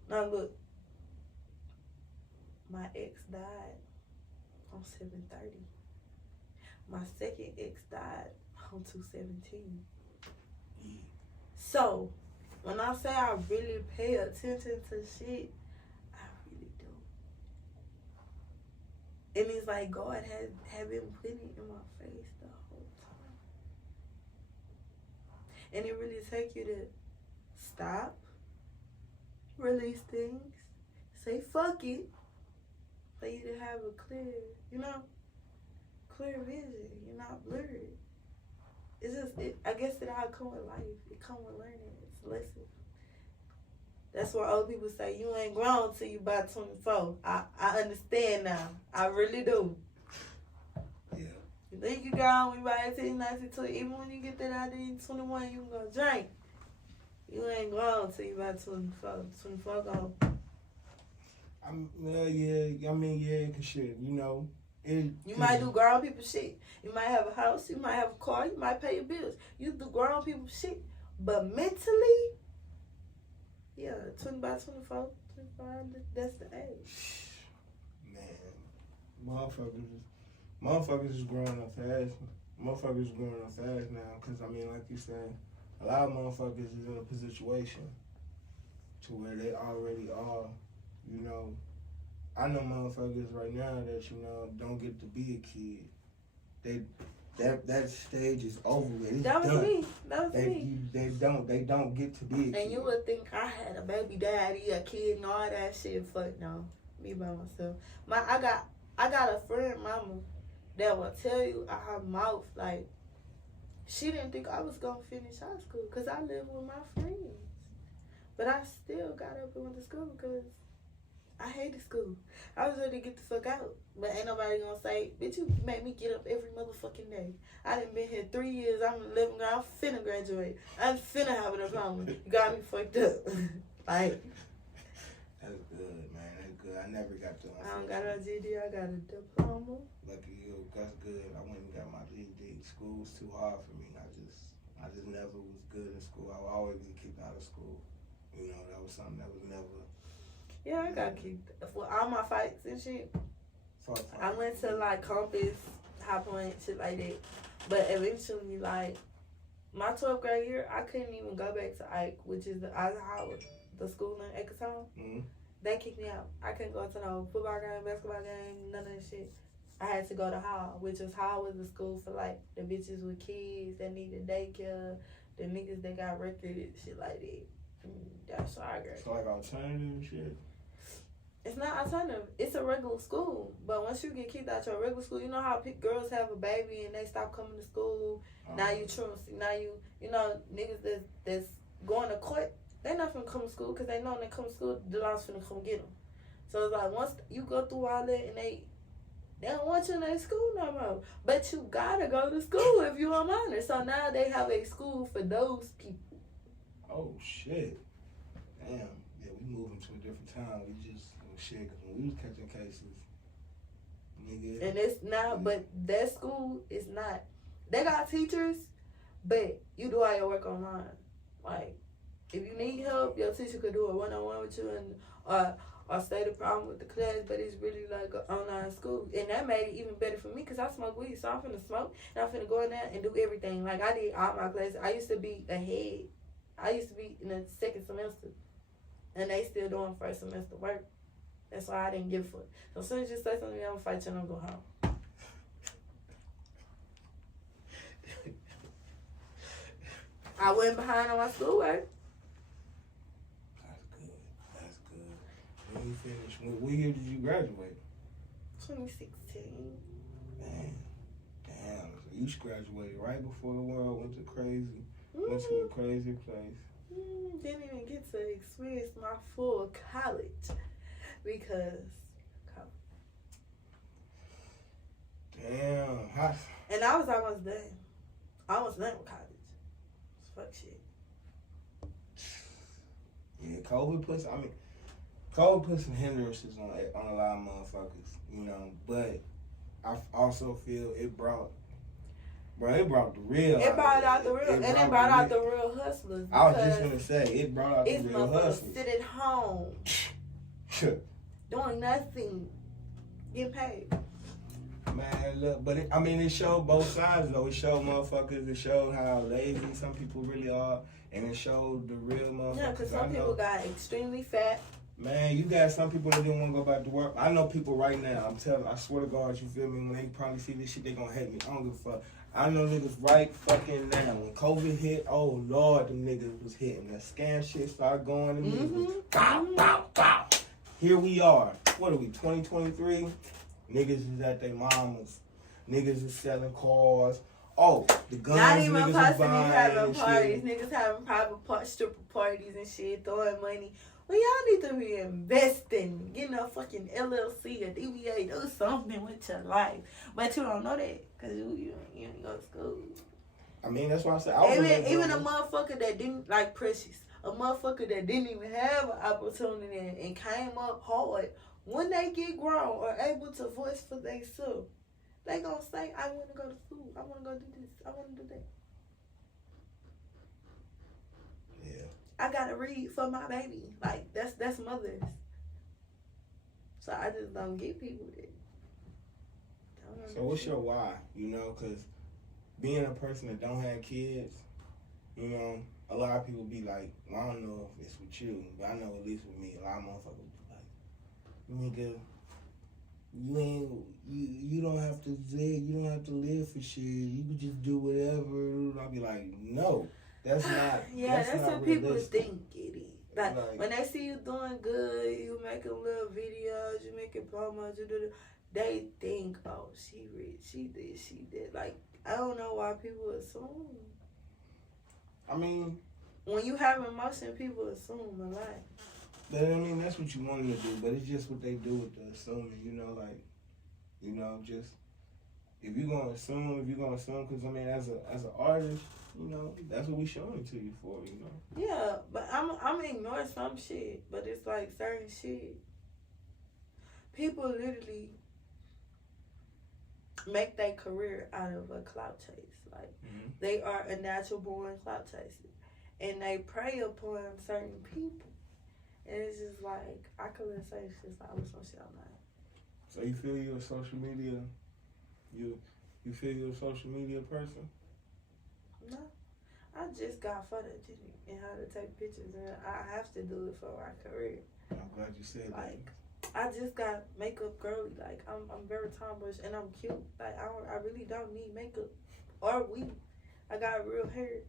Now, look. My ex died on 730. My second ex died on 217. So, when I say I really pay attention to shit, I really do. And it's like God had been putting it in my face the whole time. And it really takes you to stop, release things, say fuck it, for you to have a clear, clear vision. You're not blurred. It's just, I guess it all come with life. It come with learning. It's a lesson. That's why old people say you ain't grown till you about 24. I understand now. I really do. Yeah. You think you grown when you about 18, 19, 20. Even when you get that idea 21, you can go drink. You ain't grown till you about 24. 24 gone. Cause shit, you might do grown people shit. You might have a house, you might have a car, you might pay your bills. You do grown people shit. But mentally, yeah, 20 by 24, 25, that's the age. Man, motherfuckers is growing up fast. Motherfuckers is growing up fast now. Cause like you said, a lot of motherfuckers is in a position to where they already are. I know motherfuckers right now that don't get to be a kid. That stage is over with. It's that was done. me. That was me. They don't get to be a kid. And you would think I had a baby daddy, a kid, and all that shit. Fuck no, me by myself. I got a friend, mama, that will tell you out her mouth like she didn't think I was gonna finish high school because I lived with my friends, but I still got up and went to school because I hated school. I was ready to get the fuck out. But ain't nobody gonna say, bitch, you made me get up every motherfucking day. I done been here 3 years. I'm 11 girl. I'm finna graduate. I'm finna have a diploma. You got me fucked up. Like. That's good, man. That's good. I never got to. I don't got a GD. I got a diploma. Lucky you. That's good. I went and got my GD. School was too hard for me. I just never was good in school. I would always get kicked out of school. That was something that was never. Yeah, I got kicked for all my fights and shit. I went to like Compass, High Point, shit like that. But eventually, like my 12th grade year, I couldn't even go back to Ike, which is the Eisenhower, the school in Ackerton. Mm-hmm. They kicked me out. I couldn't go to no football game, basketball game, none of that shit. I had to go to Hall, which was the school for like the bitches with kids that needed daycare, the niggas that got recorded, shit like that. That's why I graduated. So like alternative shit. It's not alternative. It's a regular school. But once you get kicked out your regular school, you know how girls have a baby and they stop coming to school. Now you truancy. Now you niggas that's going to court, they not finna come to school because they know when they come to school, the law's finna come get them. So it's like once you go through all that and they don't want you in their school no more. But you gotta go to school if you're a minor. So now they have a school for those people. Oh shit. Damn. Yeah, we moving to a different time. We just shit, because when we was catching cases, nigga. And it's not, but that school is not. They got teachers, but you do all your work online. Like, if you need help, your teacher could do a one-on-one with you and or state a problem with the class, but it's really like an online school. And that made it even better for me because I smoke weed, so I'm finna smoke and I'm finna go in there and do everything. Like, I did all my classes. I used to be ahead. I used to be in the second semester, and they still doing first semester work. That's why I didn't give a fuck. So as soon as you say something, I'm gonna fight you and I'm gonna go home. I went behind on my schoolwork. That's good. When you finish, what year did you graduate? 2016. Man, damn. So you graduated right before the world went to crazy. Went to a crazy place. Didn't even get to experience my full college because college. Damn. And I was almost done. I was done with college. Fuck shit. COVID put some hindrances on a lot of motherfuckers, you know. But I also feel it brought the real. It brought out the real, and it brought out the real hustlers. I was just gonna say it brought out the real hustlers. Sit at home, doing nothing, getting paid. Man, look, but it showed both sides though. It showed motherfuckers. It showed how lazy some people really are, and it showed the real motherfuckers. Yeah, because some people got extremely fat. Man, you got some people that didn't want to go back to work. I know people right now. I swear to God, you feel me? When they probably see this shit, they gonna hate me. I don't give a fuck. I know niggas right fucking now. When COVID hit, oh Lord, them niggas was hitting. That scam shit started going. And niggas was bow, bow, bow. Here we are. What are we, 2023? Niggas is at their mamas. Niggas is selling cars. Oh, the guns not even niggas possibly buying having parties. shit. Niggas having private stripper parties and shit, throwing money. Well, y'all need to be investing, getting a fucking LLC, a DBA, do something with your life. But you don't know that because you didn't go to school. I mean, that's why I said even a motherfucker that didn't, like Precious, a motherfucker that didn't even have an opportunity and came up hard, when they get grown or able to voice for themselves, they gonna say, I want to go to school, I want to go do this, I want to do that. Yeah. I gotta read for my baby. Like, that's mothers. So I just don't get people that. So what's your why? You know, because being a person that don't have kids, you know, a lot of people be like, well, I don't know if it's with you, but I know at least with me, a lot of motherfuckers be like, nigga, you don't have to live for shit. You can just do whatever. I'll be like, no, that's not. Yeah, that's not what realistic. people think it is. Like when they see you doing good, you making little videos, you making promos, they think, oh, she rich, she did. Like, I don't know why people assume. I mean, when you have emotion, people assume a lot. But I mean, that's what you want them to do, but it's just what they do with the assuming, you know, like, you know, just, if you're going to assume, because, I mean, as an artist, you know, that's what we showing it to you for, you know. Yeah, but I'm ignoring some shit, but it's like certain shit. People literally make their career out of a clout chase. Like, they are a natural born clout chaser. And they prey upon certain people. And it's just like, I couldn't say shit like, I was some shit I'm not. So you feel you're a social media, you feel you're a social media person? No. I just got photogenic and how to take pictures, and I have to do it for my career. I'm glad you said like, that. I just got makeup girly. Like, I'm very tomboyish and I'm cute. Like, I really don't need makeup or weave. I got real hair.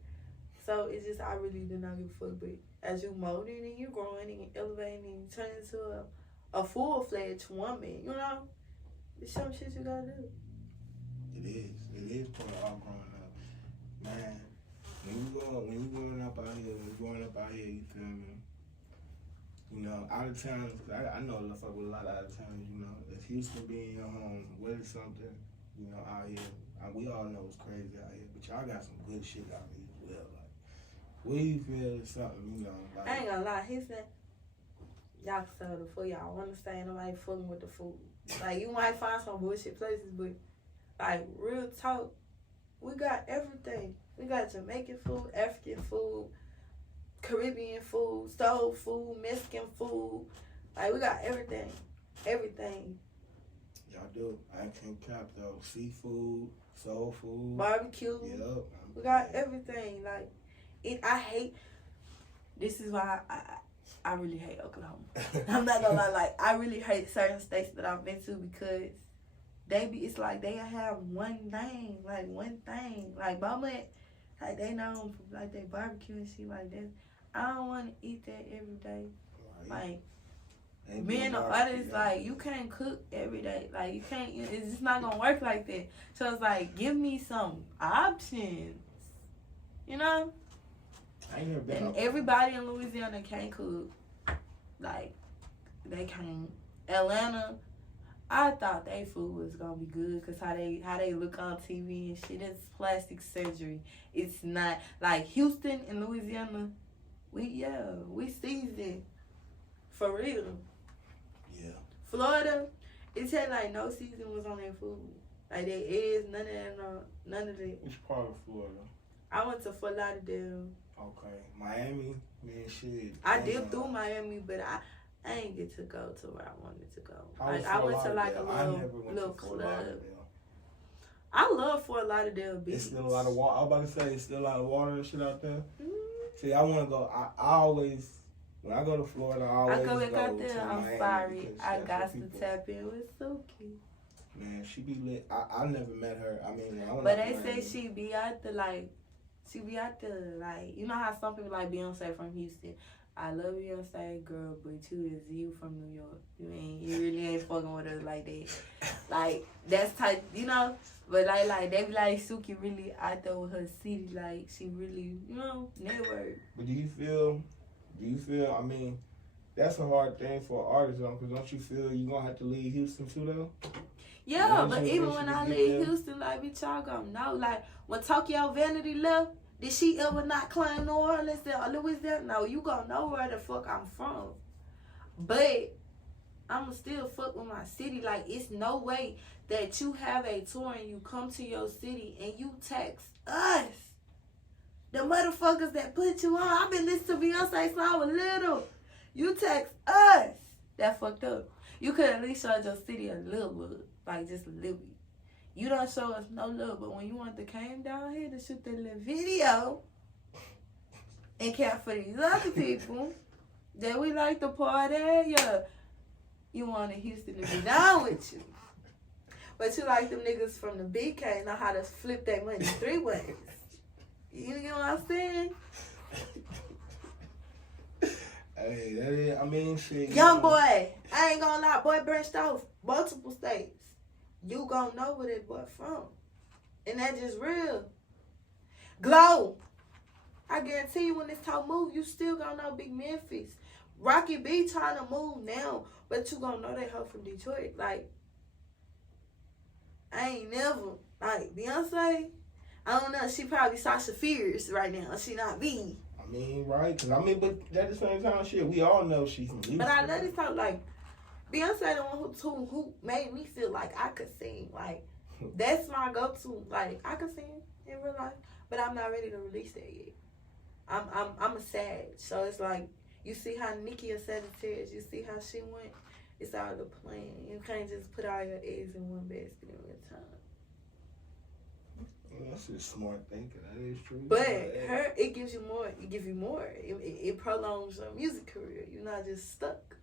So it's just, I really do not give a fuck. But as you molding and you growing and you elevating and you turn into a full-fledged woman, you know, it's some shit you gotta do. It is part of all growing up. Man, when you growing up out here, you feel me? You know, out of town, I know I fuck with a lot of out of town, you know. If Houston being your home, what is something, you know, out here? We all know it's crazy out here, but y'all got some good shit out here as well. Like, what do you feel is something, you know? Like, I ain't gonna lie, he said, y'all can sell the food, y'all wanna stay, nobody fucking with the food. Like, you might find some bullshit places, but, like, real talk, we got everything. We got Jamaican food, African food, Caribbean food, soul food, Mexican food. Like, we got everything. Everything. Y'all do. I can't cap though. Seafood, soul food. Barbecue. Yep. We got everything. Like, I hate, this is why I really hate Oklahoma. I'm not gonna lie, like, I really hate certain states that I've been to because it's like they have one thing. Like, Bama, like, they known for, like, they barbecue and shit like that. I don't want to eat that every day. Right. Like, being an artist, like, you can't cook every day. Like, you can't, it's just not going to work like that. So it's like, give me some options. You know? And everybody in Louisiana can't cook. Like, they can't. Atlanta, I thought they food was gonna be good because how they look on TV and shit. It's plastic surgery. It's not like Houston and Louisiana. We seasoned. For real. Yeah. Florida, it said like no season was on their food. Like there is none of that, none of that. Which part of Florida? I went to Fort Lauderdale. Okay. Miami? Man, shit. I dipped through Miami, but I ain't get to go to where I wanted to go. Like I went to like a little club. I love Fort Lauderdale Beach. It's still a lot of water. I was about to say, it's still a lot of water and shit out there. Mm-hmm. See, I want to go. I always, when I go to Florida, I always go back out to there. I'm Miami sorry. I that's got where to people- tap in with Suki. Man, she be lit. I never met her. I mean, I don't But know they Miami. say she be out there like, you know how some people like Beyonce from Houston. I love Beyonce, girl, but you from New York. You really ain't fucking with her like that. Like, that's type, you know? But like they be like, Suki really out there with her city. Like, she really, network. But do you feel, I mean, that's a hard thing for an artist, though, because don't you feel you going to have to leave Houston, too, though? Yeah, but even when I leave Houston, like, bitch, y'all gonna know. Like, when Tokyo Vanity left, did she ever not claim New Orleans or Louisiana? No, you gonna know where the fuck I'm from. But I'ma still fuck with my city. Like, it's no way that you have a tour and you come to your city and you text us. The motherfuckers that put you on. I've been listening to Beyonce since I was little. You text us. That fucked up. You could at least show your city a little love. Like, just a little bit. You don't show us no love, but when you want to came down here to shoot that little video and care for these other people that we like to party, yeah, you wanted Houston to be down with you. But you like them niggas from the BK know how to flip that money 3 ways. You know what I'm saying? Hey, that is, I mean, shit. Young boy, I ain't gonna lie, boy branched off multiple states. You gonna know where that boy from. And that's just real. Glow. I guarantee you when this talk move, you still gonna know Big Memphis. Rocky B trying to move now, but you gonna know that hoe from Detroit. Like, I ain't never, like, Beyonce, I don't know, she probably Sasha Fierce right now. She not B. I mean, right? Cause I mean, but at the same time, shit, we all know she's from Houston. But I love this talk, like, Beyonce the one who made me feel like I could sing. Like, that's my go-to. Like, I could sing in real life, but I'm not ready to release that yet. I'm a Sag, so it's like, you see how Nikki a Sagittarius, you see how she went. It's all the plan. You can't just put all your eggs in one basket in real time. Well, that's just smart thinking. That is true. But it gives you more. It gives you more. It prolongs your music career. You're not just stuck.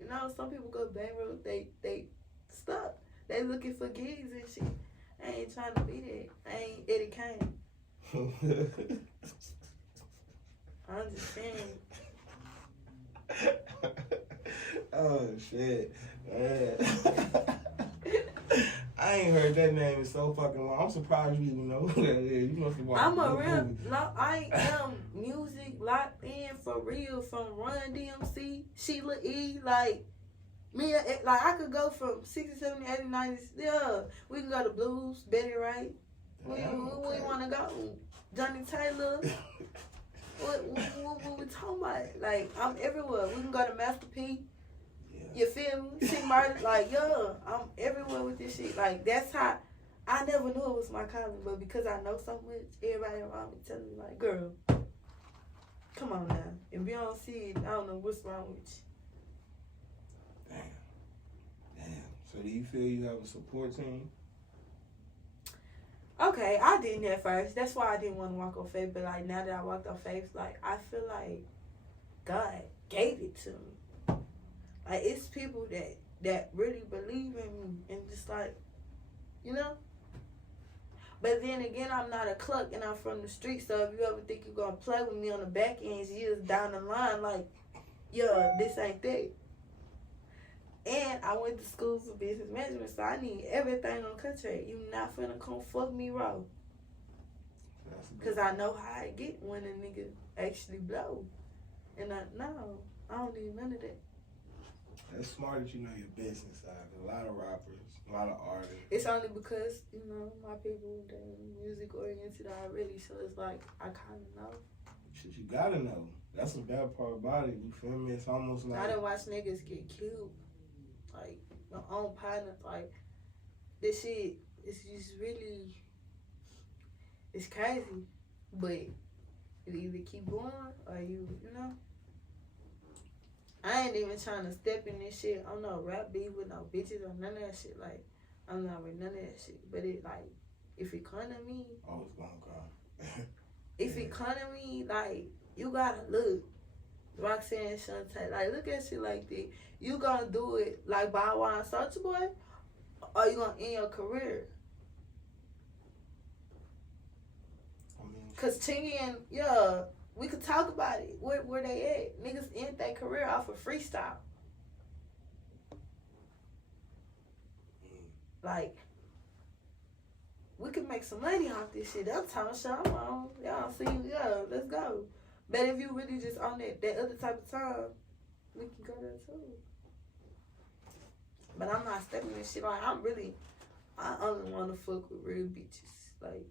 You know, some people go bankrupt. They stuck. They looking for gigs and shit. I ain't trying to be that. I ain't Eddie Kane. I'm just saying. Oh shit, man. I ain't heard that name in so fucking long. I'm surprised you even know who that is. You must have watched I'm a the real. movie. I am music locked in for real from Run DMC, Sheila E. Like me, like I could go from 60s, 70s, 80s, 90s. Yeah, we can go to blues, Betty Wright. Where we want to go? Johnny Taylor. What we talking about? Like, I'm everywhere. We can go to Master P. Yeah. You feel me? See Martin, like, yo, I'm everywhere with this shit. Like, that's how, I never knew it was my calling, but because I know so much, everybody around me telling me, like, girl, come on now. If you don't see it, I don't know what's wrong with you. Damn. So do you feel you have a support team? Okay, I didn't at first. That's why I didn't want to walk on faith. But like now that I walked on faith, like I feel like God gave it to me. Like it's people that really believe in me and just like, you know. But then again, I'm not a cluck and I'm from the street. So if you ever think you're gonna play with me on the back end years down the line, like, yeah, this ain't that. And I went to school for business management, so I need everything on contract. You not finna come fuck me raw. Because I know how I get when a nigga actually blow. And I don't need none of that. It's smart that you know your business side. A lot of rappers, a lot of artists. It's only because, you know, my people, they music oriented already, so it's like, I kind of know. Shit, you gotta know. That's the bad part about it. You feel me? It's almost like I done watch niggas get killed. Like, my own partner. Like, this shit is just really, it's crazy. But you either keep going or you know. I ain't even trying to step in this shit. I'm no rap beef with no bitches or none of that shit. Like, I'm not with none of that shit. But it, like, if it come to me. Oh, it's gonna come. If it come to me, like, you gotta look. Roxanne Shante, like, look at shit like that. You gonna do it like Bow Wow and Soulja Boy, or you gonna end your career? Cause Chingy and we could talk about it. Where they at? Niggas end their career off of freestyle. Like, we could make some money off this shit. That's how much I'm on. Y'all see, let's go. But if you really just on that other type of time, we can go there too. But I'm not stepping in shit. Like, I only want to fuck with real bitches. Like,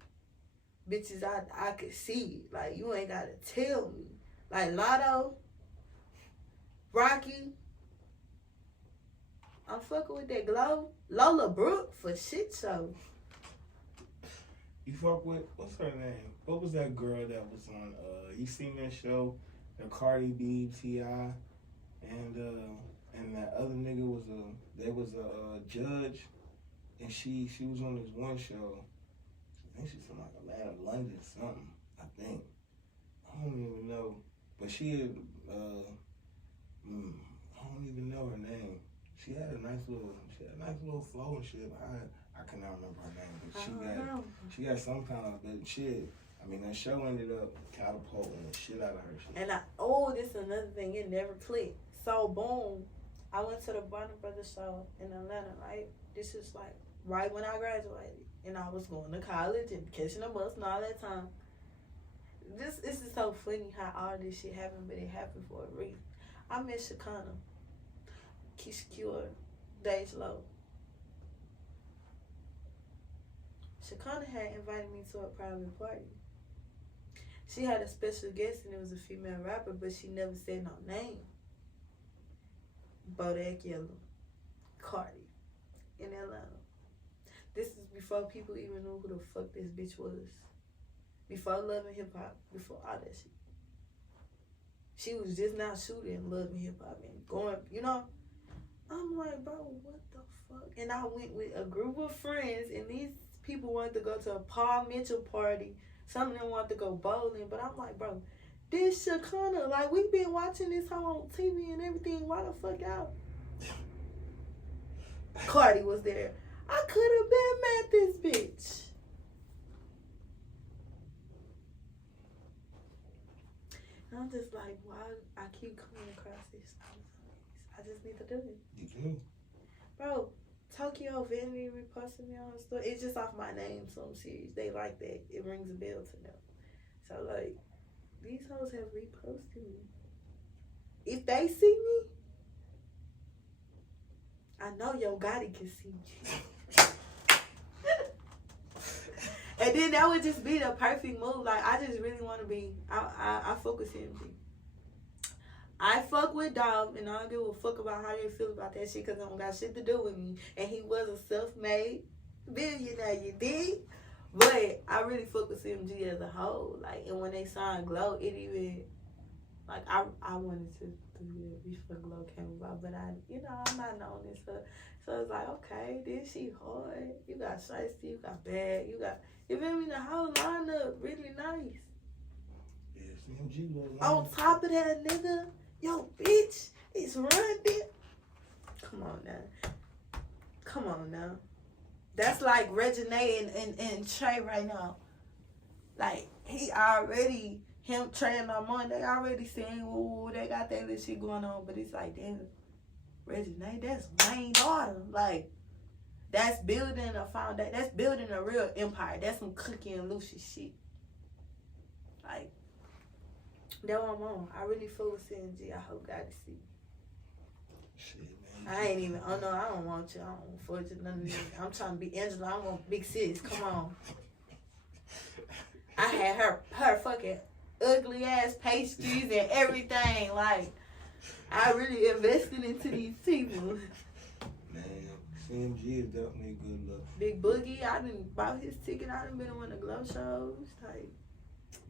bitches I could see. Like, you ain't got to tell me. Like, Lotto, Rocky, I'm fucking with that glow. Lola Brooke for shit show. You fuck with, what's her name? What was that girl that was on, you seen that show? The Cardi B, T.I., and that other nigga was a judge, and she was on this one show. I think she's from like Atlanta, London, something, I think. I don't even know. But she had, I don't even know her name. She had a nice little flow and shit. I cannot remember her name, but she got some kind of good shit. I mean, that show ended up catapulting the shit out of her shit. And this is another thing, it never clicked. So boom, I went to the Warner Brothers show in Atlanta, right? This is like right when I graduated, and I was going to college and catching a bus and all that time. This is so funny how all this shit happened, but it happened for a reason. I met Shakana, Keisha Cure, Dej Low. Shakana had invited me to a private party. She had a special guest and it was a female rapper, but she never said no name. Bodak Yellow, Cardi, in Atlanta. This is before people even knew who the fuck this bitch was. Before Love and Hip Hop, before all that shit. She was just now shooting Love and Hip Hop and going, I'm like, bro, what the fuck? And I went with a group of friends, and these people wanted to go to a Paul Mitchell party. Some of them wanted to go bowling, but I'm like, bro, this Shakana, like, we been watching this hoe on TV and everything. Why the fuck out? Cardi was there. I could have been met this bitch. And I'm just like, why I keep coming across this? I just need to do it. You do. Bro, Tokyo Vanity reposted me on the story. It's just off my name, so I'm serious. They like that. It rings a bell to them. So, like, these hoes have reposted me. If they see me, I know Yo Gotti can see me. And then that would just be the perfect move. Like, I just really want to be, I fuck with CMG. I fuck with Dog, and I don't give a fuck about how they feel about that shit, because it don't got shit to do with me. And he was a self-made billionaire, you dig? But I really fuck with CMG as a whole. Like, and when they signed Glow, it even, like, I wanted to do that before Glow came about, but I'm not known as her. So it's like, okay, then she hard. You got Shiesty, you got Bad, you got, you feel me? The whole lineup really nice. Yeah, CMG was on top of that, nigga, yo, bitch, it's running. Come on now. That's like Reginae and Trey right now. Like, he already, him, Trey and Armand, they already saying, ooh, they got that little shit going on. But it's like, damn, Reginae, that's main daughter. Like, that's building a foundation. That's building a real empire. That's some Cookie and Lucy shit. Like, that's what I'm on. I really feel with CNG. I hope God to see. Shit, man. I ain't even, oh no, I don't want you. I don't want you, none of this. I'm trying to be Angela. I want big sis. Come on. I had her fucking ugly ass pastries and everything. Like, I really invested into these people. Man, CMG is definitely a good look. Big Boogie, I done bought his ticket. I done been on one of the Glow shows. Like,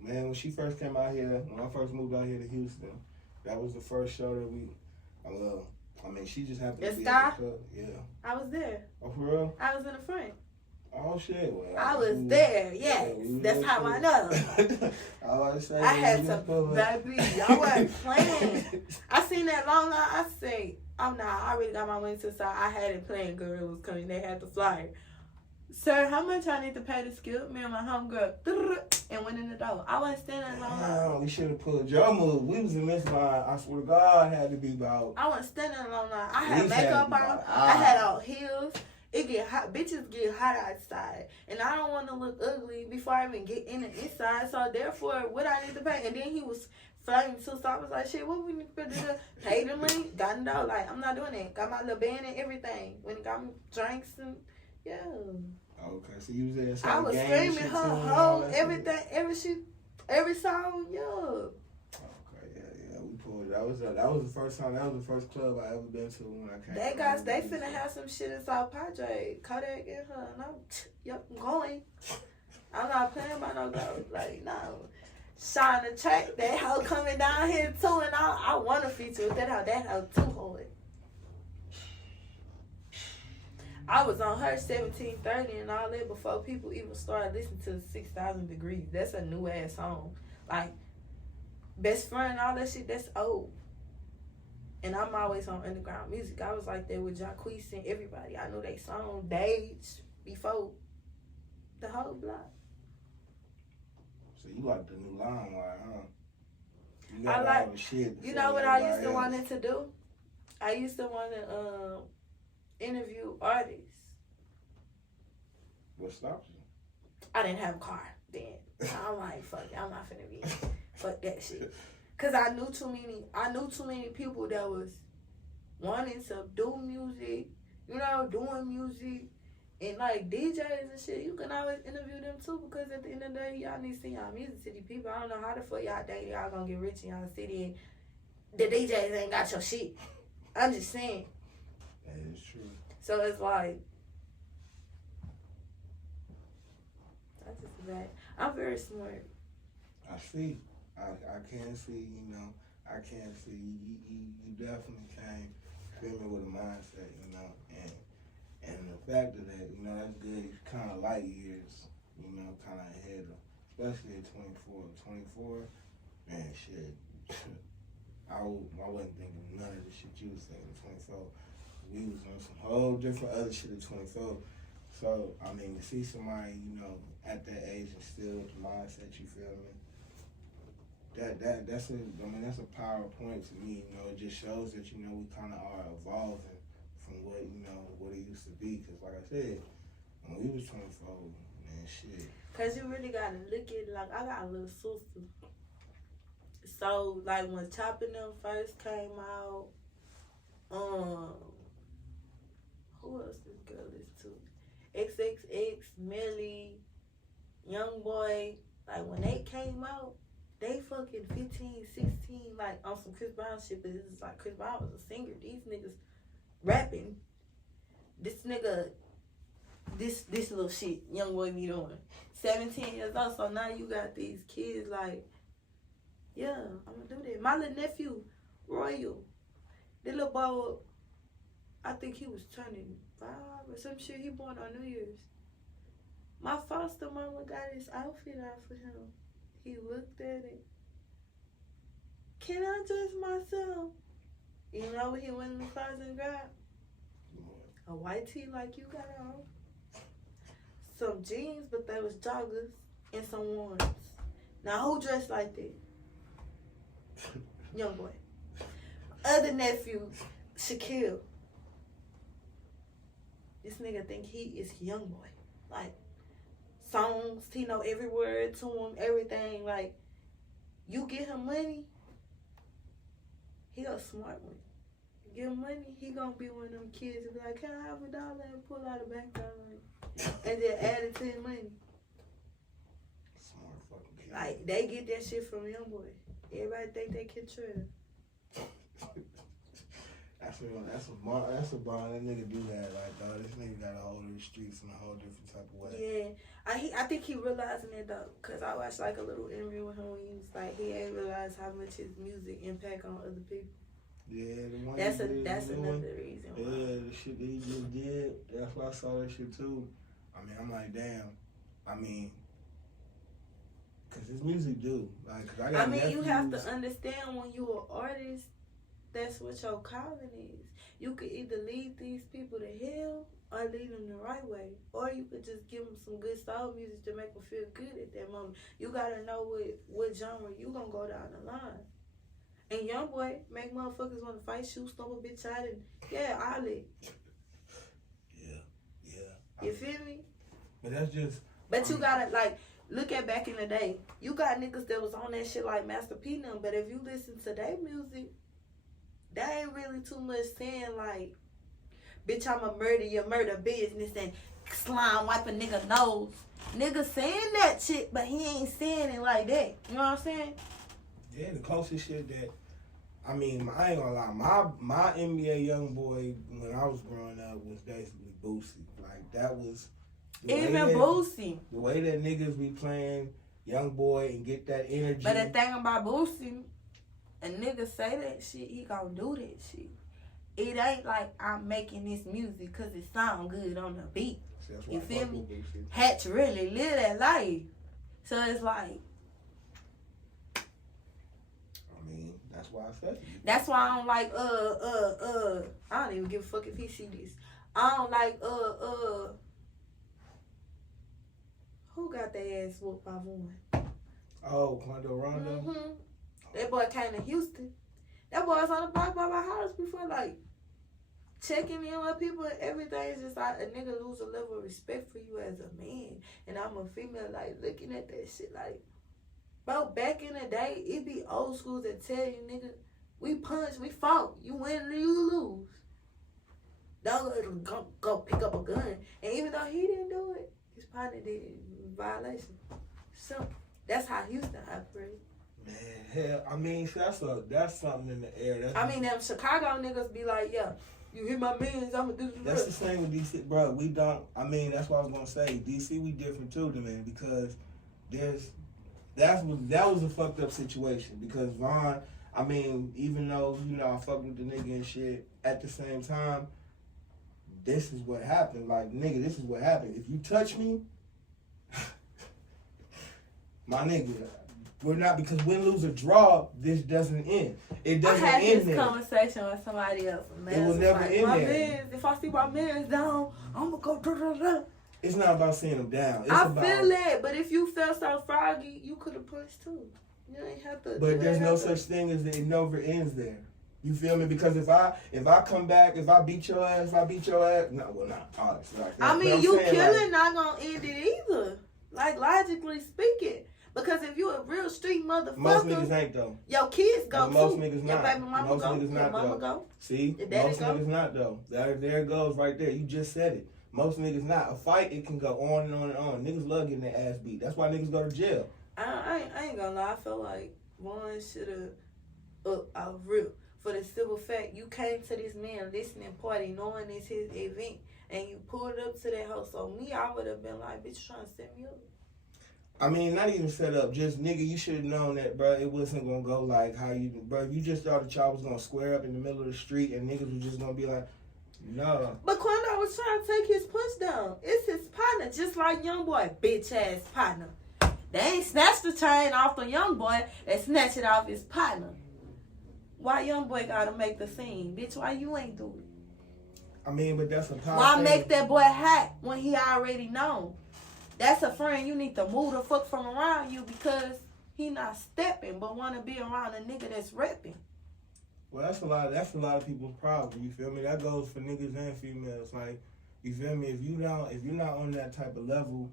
man, when she first came out here, when I first moved out here to Houston, that was the first show that we. I mean, she just happened to be at the club. Yeah. I was there. Oh, for real? I was in the front. Oh shit! Well, I was there. Yes, that's how I know. I was saying. I had to, baby. Y'all wasn't playing. I seen that long line. I say, oh no, I already got my money to the side. I had it playing. Girl, it was coming. They had the flyer. Sir, how much I need to pay to skip? Me and my homegirl and went in the door. I wasn't standing long line. We should have pulled your move. We was in this line. I swear to God, had to be about. I wasn't standing long line. I had makeup on. I had on heels. It get hot. Bitches get hot outside. And I don't want to look ugly before I even get in the inside. So, therefore, what I need to pay. And then he was flirting too. So, I was like, shit, what we need to do? Pay the money. Got in the door. Like, I'm not doing that. Got my little band and everything. When it got me drinks and, yeah. Okay, so you was there. I was screaming her whole, everything, every song, yeah. Okay, yeah. We pulled it. That was the first time. That was the first club I ever been to when I came. They finna have some shit in South Padre. Kodak and her, and I'm going. I'm not playing by no girl. Like, no. Shine the track, that hoe coming down here too, and I want to feature with that hoe too hard. I was on her 1730 and all that before people even started listening to 6,000 Degrees. That's a new ass song. Like, Best Friend and all that shit, that's old. And I'm always on underground music. I was like that with Jacquees and everybody. I knew they song days before the whole block. So you like the new limelight, huh? You got all the shit. You know what I used to want to do? I used to want to interview artists. What stopped you? I didn't have a car then. I'm like, fuck it, I'm not finna be fuck that shit. Cause I knew too many people that was wanting to do music, doing music, and like DJs and shit. You can always interview them too, because at the end of the day, y'all need to send y'all music to these people. I don't know how the fuck y'all think y'all gonna get rich in y'all city and the DJs ain't got your shit. I'm just saying. That is true. So it's like, that's just bad. I'm very smart. I see. I can see, I can see you definitely came filming with a mindset, and the fact of that, that's good. It's kind of light years, kind of ahead of, especially at 24, man, shit. I wasn't thinking none of the shit you was thinking at 24. We was on some whole different other shit at 24. So, I mean, to see somebody, at that age and still with the mindset, you feel me? That's a power point to me, it just shows that, we kind of are evolving from what it used to be. Because like I said, when we was 24, man, shit. Because you really got to look at it, like, I got a little sister. So, like, when Chopping Them first came out, who else this girl is to? XXX, Millie, Youngboy, like, when they came out, they fucking 15, 16, like, on some Chris Brown shit, but it's like Chris Brown was a singer. These niggas rapping. This nigga, this little shit, Youngboy be doing. 17 years old, so now you got these kids, like, yeah, I'm gonna do that. My little nephew, Royal, the little boy, I think he was turning 5 or some shit. He born on New Year's. My foster mama got his outfit out for him. He looked at it. Can I dress myself? You know what he went in the closet and grabbed? A white tee like you got on. Some jeans, but they was joggers. And some ones. Now who dressed like that? Youngboy. Other nephew, Shaquille. This nigga think he is Youngboy. Like, songs, he know every word to him, everything. Like, you get him money, he a smart one. You give him money, he gonna be one of them kids who be like, can I have $1 and pull out a bank dollar and then add it to his money. Smart fucking Like, they get that shit from Youngboy. Everybody think they can trip. That's a bar. That nigga do that. Like, dog, this nigga got a hold of the streets in a whole different type of way. Yeah, I think he realizing it though, cause I watched like a little interview with him when he was like he ain't realized how much his music impact on other people. Yeah, the one that's another reason. Yeah, the shit that he just did. That's why I saw that shit too. I mean, I'm like, damn. I mean, cause his music do. Like, cause I got nephews. You have to understand when you an artist, that's what your calling is. You could either lead these people to hell or lead them the right way, or you could just give them some good soul music to make them feel good at that moment. You gotta know what genre you gonna go down the line. And Youngboy make motherfuckers want to fight, shoot, stomp a bitch out, and all it. Yeah. You feel me? But that's just. But you gotta like look at back in the day. You got niggas that was on that shit like Master P now, but if you listen to their music, that ain't really too much saying like, bitch, I'ma murder your murder business and slime wipe a nigga nose. Nigga saying that shit, but he ain't saying it like that. You know what I'm saying? Yeah, the closest shit that, I mean, I ain't gonna lie, my NBA Youngboy when I was growing up was basically Boosie. Like, that was... Boosie. The way that niggas be playing Youngboy and get that energy. But the thing about Boosie, a nigga say that shit, he gonna do that shit. It ain't like I'm making this music because it sound good on the beat. You feel me? Hatch really live that life. So it's like... That's why I said it. That's why I don't like, I don't even give a fuck if he see this. I don't like, who got their ass whooped by one? Oh, Quando Rondo? Mm-hmm. That boy came to Houston. That boy was on the block by my house before, like, checking in with people and everything. It's just like a nigga lose a level of respect for you as a man. And I'm a female, like, looking at that shit, like, bro, back in the day, it be old schools that tell you, nigga, we punch, we fought. You win or you lose. Don't go pick up a gun. And even though he didn't do it, his partner did it. Violation. So, that's how Houston operates. Man, hell, I mean, that's something in the air. Them Chicago niggas be like, yeah, you hit my mans, I'ma do the That's the same with DC, bro. We don't, that's what I was going to say. DC, we different too, man, because that was a fucked up situation because Vaughn, even though, I fucked with the nigga and shit, at the same time, this is what happened. Like, nigga, this is what happened. If you touch me, my nigga, we're not, because win, lose, or draw, this doesn't end. It doesn't end. I had this conversation with somebody else. Man, it will never end my there. Mans, if I see my mans down, I'm going to go. It's not about seeing them down. I feel that, but if you felt so froggy, you could have punched too. You ain't have to. But there's no such thing as it never ends there. You feel me? Because if I come back, if I beat your ass, no, well, not honestly. Like, you killing not gonna end it either. Like, logically speaking. Because if you a real street motherfucker, most niggas ain't though. Your kids go too. Most niggas not. Your baby mama most go. Niggas your not mama though. go. See, most niggas not though. There it goes right there. You just said it. Most niggas not. A fight, it can go on and on and on. Niggas love getting their ass beat. That's why niggas go to jail. I ain't gonna lie. I feel like Vaughn should have real. For the simple fact, you came to this man listening party knowing it's his event, and you pulled up to that house. So me, I would have been like, bitch, you trying to set me up. Not even set up. Just, nigga, you should have known that, bro. It wasn't going to go like how you... Bro, you just thought that y'all was going to square up in the middle of the street and niggas was just going to be like, no. But Quando was trying to take his punch down. It's his partner, just like Youngboy, bitch-ass partner. They ain't snatched the chain off the Youngboy. They snatched it off his partner. Why Youngboy got to make the scene? Bitch, why you ain't do it? But that's a power. Why make that boy hot when he already known? That's a friend you need to move the fuck from around you because he not stepping but want to be around a nigga that's repping. Well, that's a lot of people's problem. You feel me? That goes for niggas and females. Like, you feel me? If you're not on that type of level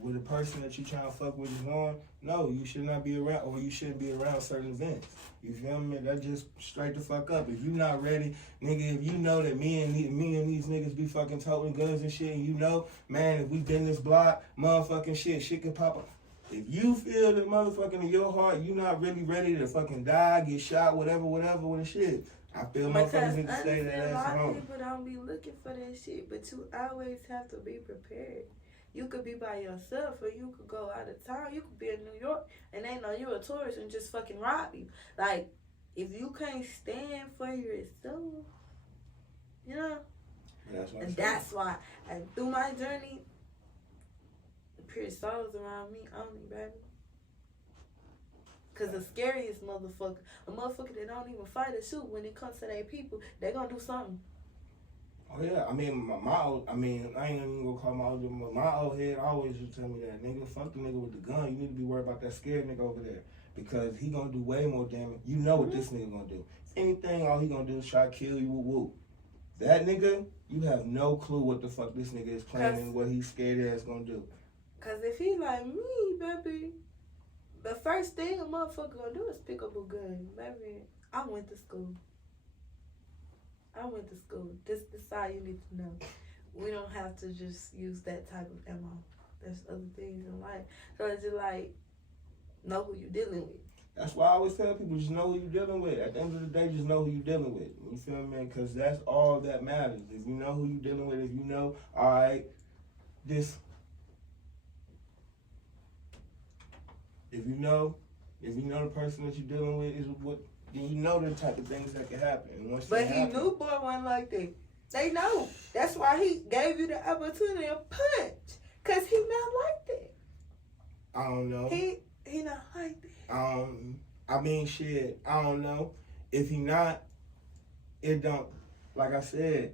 with the person that you trying to fuck with is on, no, you should not be around, or you shouldn't be around certain events. You feel me? That just straight the fuck up. If you not ready, nigga, if you know that me and these niggas be fucking toting guns and shit, and you know, man, if we been this block, motherfucking shit could pop up. If you feel that motherfucking in your heart, you not really ready to fucking die, get shot, whatever, with the shit. I feel motherfuckers need to stay that ass a lot home. of people don't be looking for that shit, but you always have to be prepared. You could be by yourself, or you could go out of town. You could be in New York, and they know you're a tourist and just fucking rob you. Like, if you can't stand for yourself, you know? That's why, and through my journey, pure souls around me only, baby. Cause the scariest motherfucker, a motherfucker that don't even fight or shoot, when it comes to their people, they gonna do something. Oh yeah, I mean, I ain't even gonna call my old head always used to tell me that, nigga, fuck the nigga with the gun. You need to be worried about that scared nigga over there, because he gonna do way more damage. You know what this nigga gonna do. If anything, all he gonna do is try to kill you, woo. That nigga, you have no clue what the fuck this nigga is planning and what he's scared ass gonna do. Cause if he like me, baby, the first thing a motherfucker gonna do is pick up a gun. Baby, I went to school. This all you need to know. We don't have to just use that type of ammo. There's other things in life. So it's just like, know who you're dealing with. That's why I always tell people, just know who you're dealing with. At the end of the day, just know who you're dealing with. You feel me? Because that's all that matters. If you know who you're dealing with, if you know, all right, if you know the person that you're dealing with is what, then you know the type of things that can happen. And once but he knew boy wasn't like that. They know. That's why he gave you the opportunity to punch. Because he not like that. I don't know. He not like that. I mean, shit, I don't know. If he not, it don't, like I said,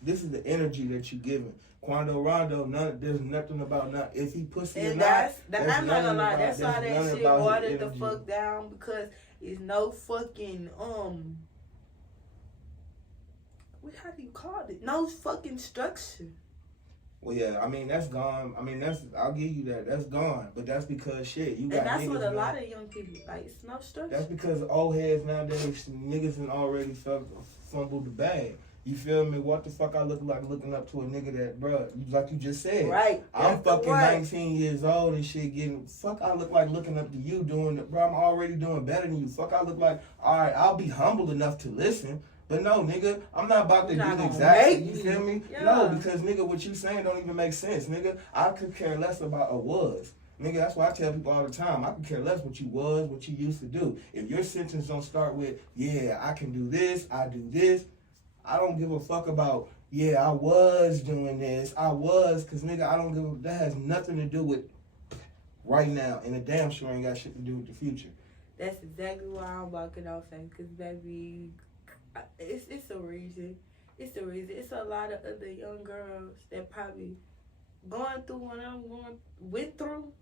this is the energy that you giving. Quando Rondo, there's nothing about not. If he pussy or not, I'm not gonna lie. That's why that shit watered the fuck down, because it's no fucking how do you call it? No fucking structure. Well, yeah, I mean that's gone. I mean I'll give you that. That's gone. But that's because shit, you got. And that's what a lot of young people like. It's no structure. That's because old heads nowadays, niggas and already fumbled the bag. You feel me? What the fuck I look like looking up to a nigga that, bruh, like you just said. Right. I'm fucking 19 years old and shit getting, fuck I look like looking up to you doing it, bro, I'm already doing better than you. Fuck I look like, alright, I'll be humble enough to listen. But no, nigga, I'm not about to do the exact thing. You feel me? Yeah. No, because nigga, what you saying don't even make sense. Nigga, I could care less about a was. Nigga, that's why I tell people all the time, I could care less what you was, what you used to do. If your sentence don't start with, yeah, I can do this, I do this, I don't give a fuck about, yeah, I was doing this, because nigga, that has nothing to do with right now, and a damn sure ain't got shit to do with the future. That's exactly why I'm walking off and because baby, it's a reason. It's a reason. It's a lot of other young girls that probably going through what went through,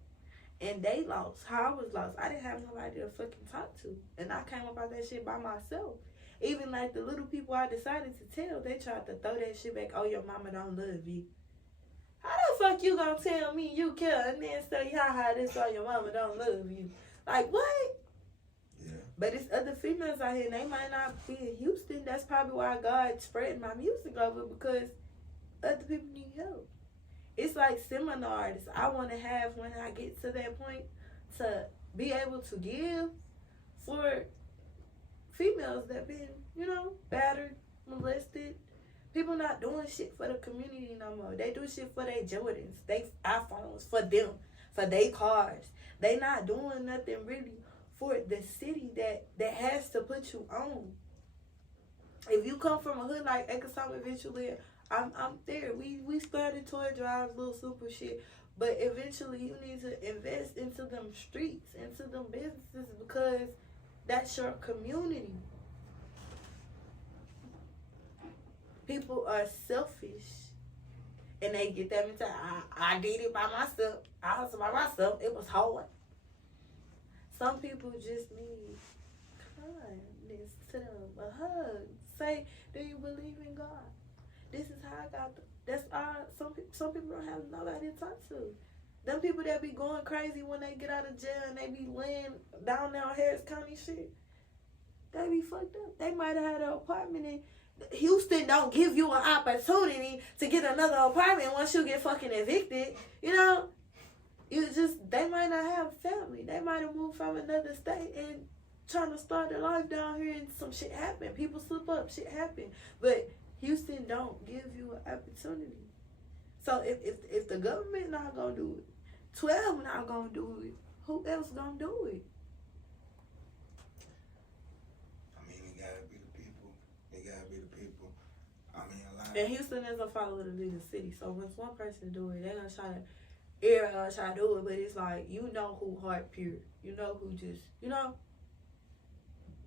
and they lost. How I was lost. I didn't have nobody to fucking talk to, and I came about that shit by myself. Even like the little people I decided to tell, they tried to throw that shit back. Oh, your mama don't love you. How the fuck you gonna tell me you care and then say, haha, this why your mama don't love you? Like, what? Yeah. But it's other females out here, and they might not be in Houston. That's probably why God's spreading my music over, because other people need help. It's like seminars I want to have when I get to that point to be able to give for females that been, battered, molested. People not doing shit for the community no more. They do shit for their Jordans, they iPhones, for them, for their cars. They not doing nothing really for the city that has to put you on. If you come from a hood like Ecosome eventually, I'm there. We started toy drives, little super shit. But eventually you need to invest into them streets, into them businesses, because that's your community. People are selfish, and they get that mentality. I did it by myself. I hustled by myself. It was hard. Some people just need kindness to them, a hug. Say, do you believe in God? This is how I got. That's all. Some people don't have nobody to talk to. Them people that be going crazy when they get out of jail and they be laying down there on Harris County shit, they be fucked up. They might have had an apartment in Houston. Don't give you an opportunity to get another apartment once you get fucking evicted. It's just, they might not have family. They might have moved from another state and trying to start their life down here and some shit happen. People slip up, shit happen. But Houston don't give you an opportunity. So if the government not gonna do it, 12 not gonna do it, who else gonna do it? I mean, it gotta be the people. It gotta be the people. I mean, a lot. And Houston doesn't follow the leading city. So once one person do it, they're gonna try to, everybody gonna try to do it. But it's like, you know who heart pure. You know who just, you know.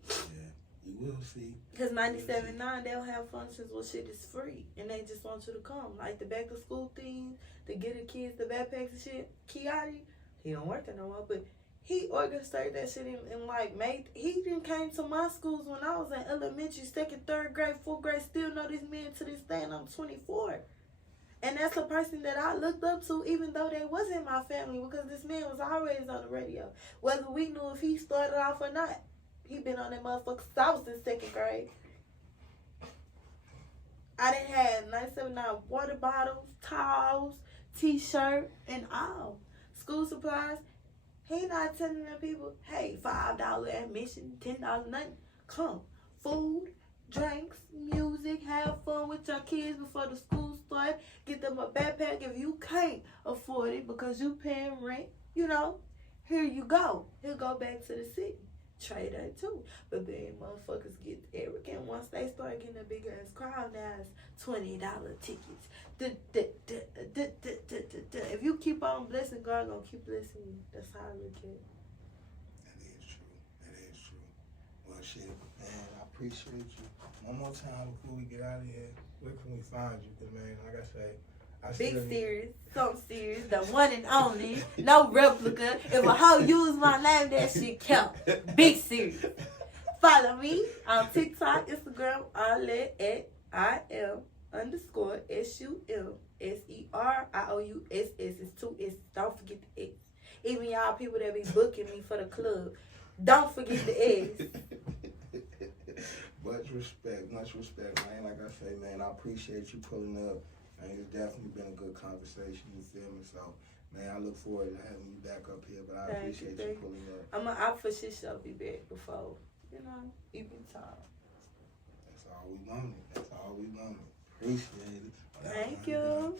Yeah, you will see. Because 97.9, they'll have functions where shit is free. And they just want you to come. Like the back to school things, to get the kids the backpacks and shit. Kiati, he don't work there no more, but he orchestrated that shit in like May. He didn't came to my schools when I was in elementary, 2nd, 3rd grade, 4th grade. Still know this man to this day, and I'm 24. And that's a person that I looked up to, even though they wasn't my family, because this man was always on the radio. Whether we knew if he started off or not. He been on that motherfucker since I was in 2nd grade. I done had 97.9 water bottles, towels, t-shirt, and all. School supplies. He not telling them people, hey, $5 admission, $10 nothing. Come. Food, drinks, music, have fun with your kids before the school start. Get them a backpack if you can't afford it because you paying rent. You know, here you go. He'll go back to the city. Trade that too. But then motherfuckers get arrogant once they start getting a big ass crowd. Now it's $20 tickets. If you keep on blessing, God gonna keep blessing you. That's how I look at it. That is true. That is true. Well, shit, man, I appreciate you. One more time before we get out of here, where can we find you? Because, man, like I say, Big serious, something serious, the one and only, no replica. If a hoe use my name, that shit count. Big serious. Follow me on TikTok, Instagram, all that at IM_SUMSERIOUSS. It's 2 S's. Don't forget the S. Even y'all people that be booking me for the club, don't forget the S. Much respect, man. Like I say, man, I appreciate you pulling up. Man, it's definitely been a good conversation, you feel me? So, man, I look forward to having you back up here, but I appreciate you pulling up. I'm for shit shall be back before, evening time. That's all we wanted. Appreciate it. Thank you.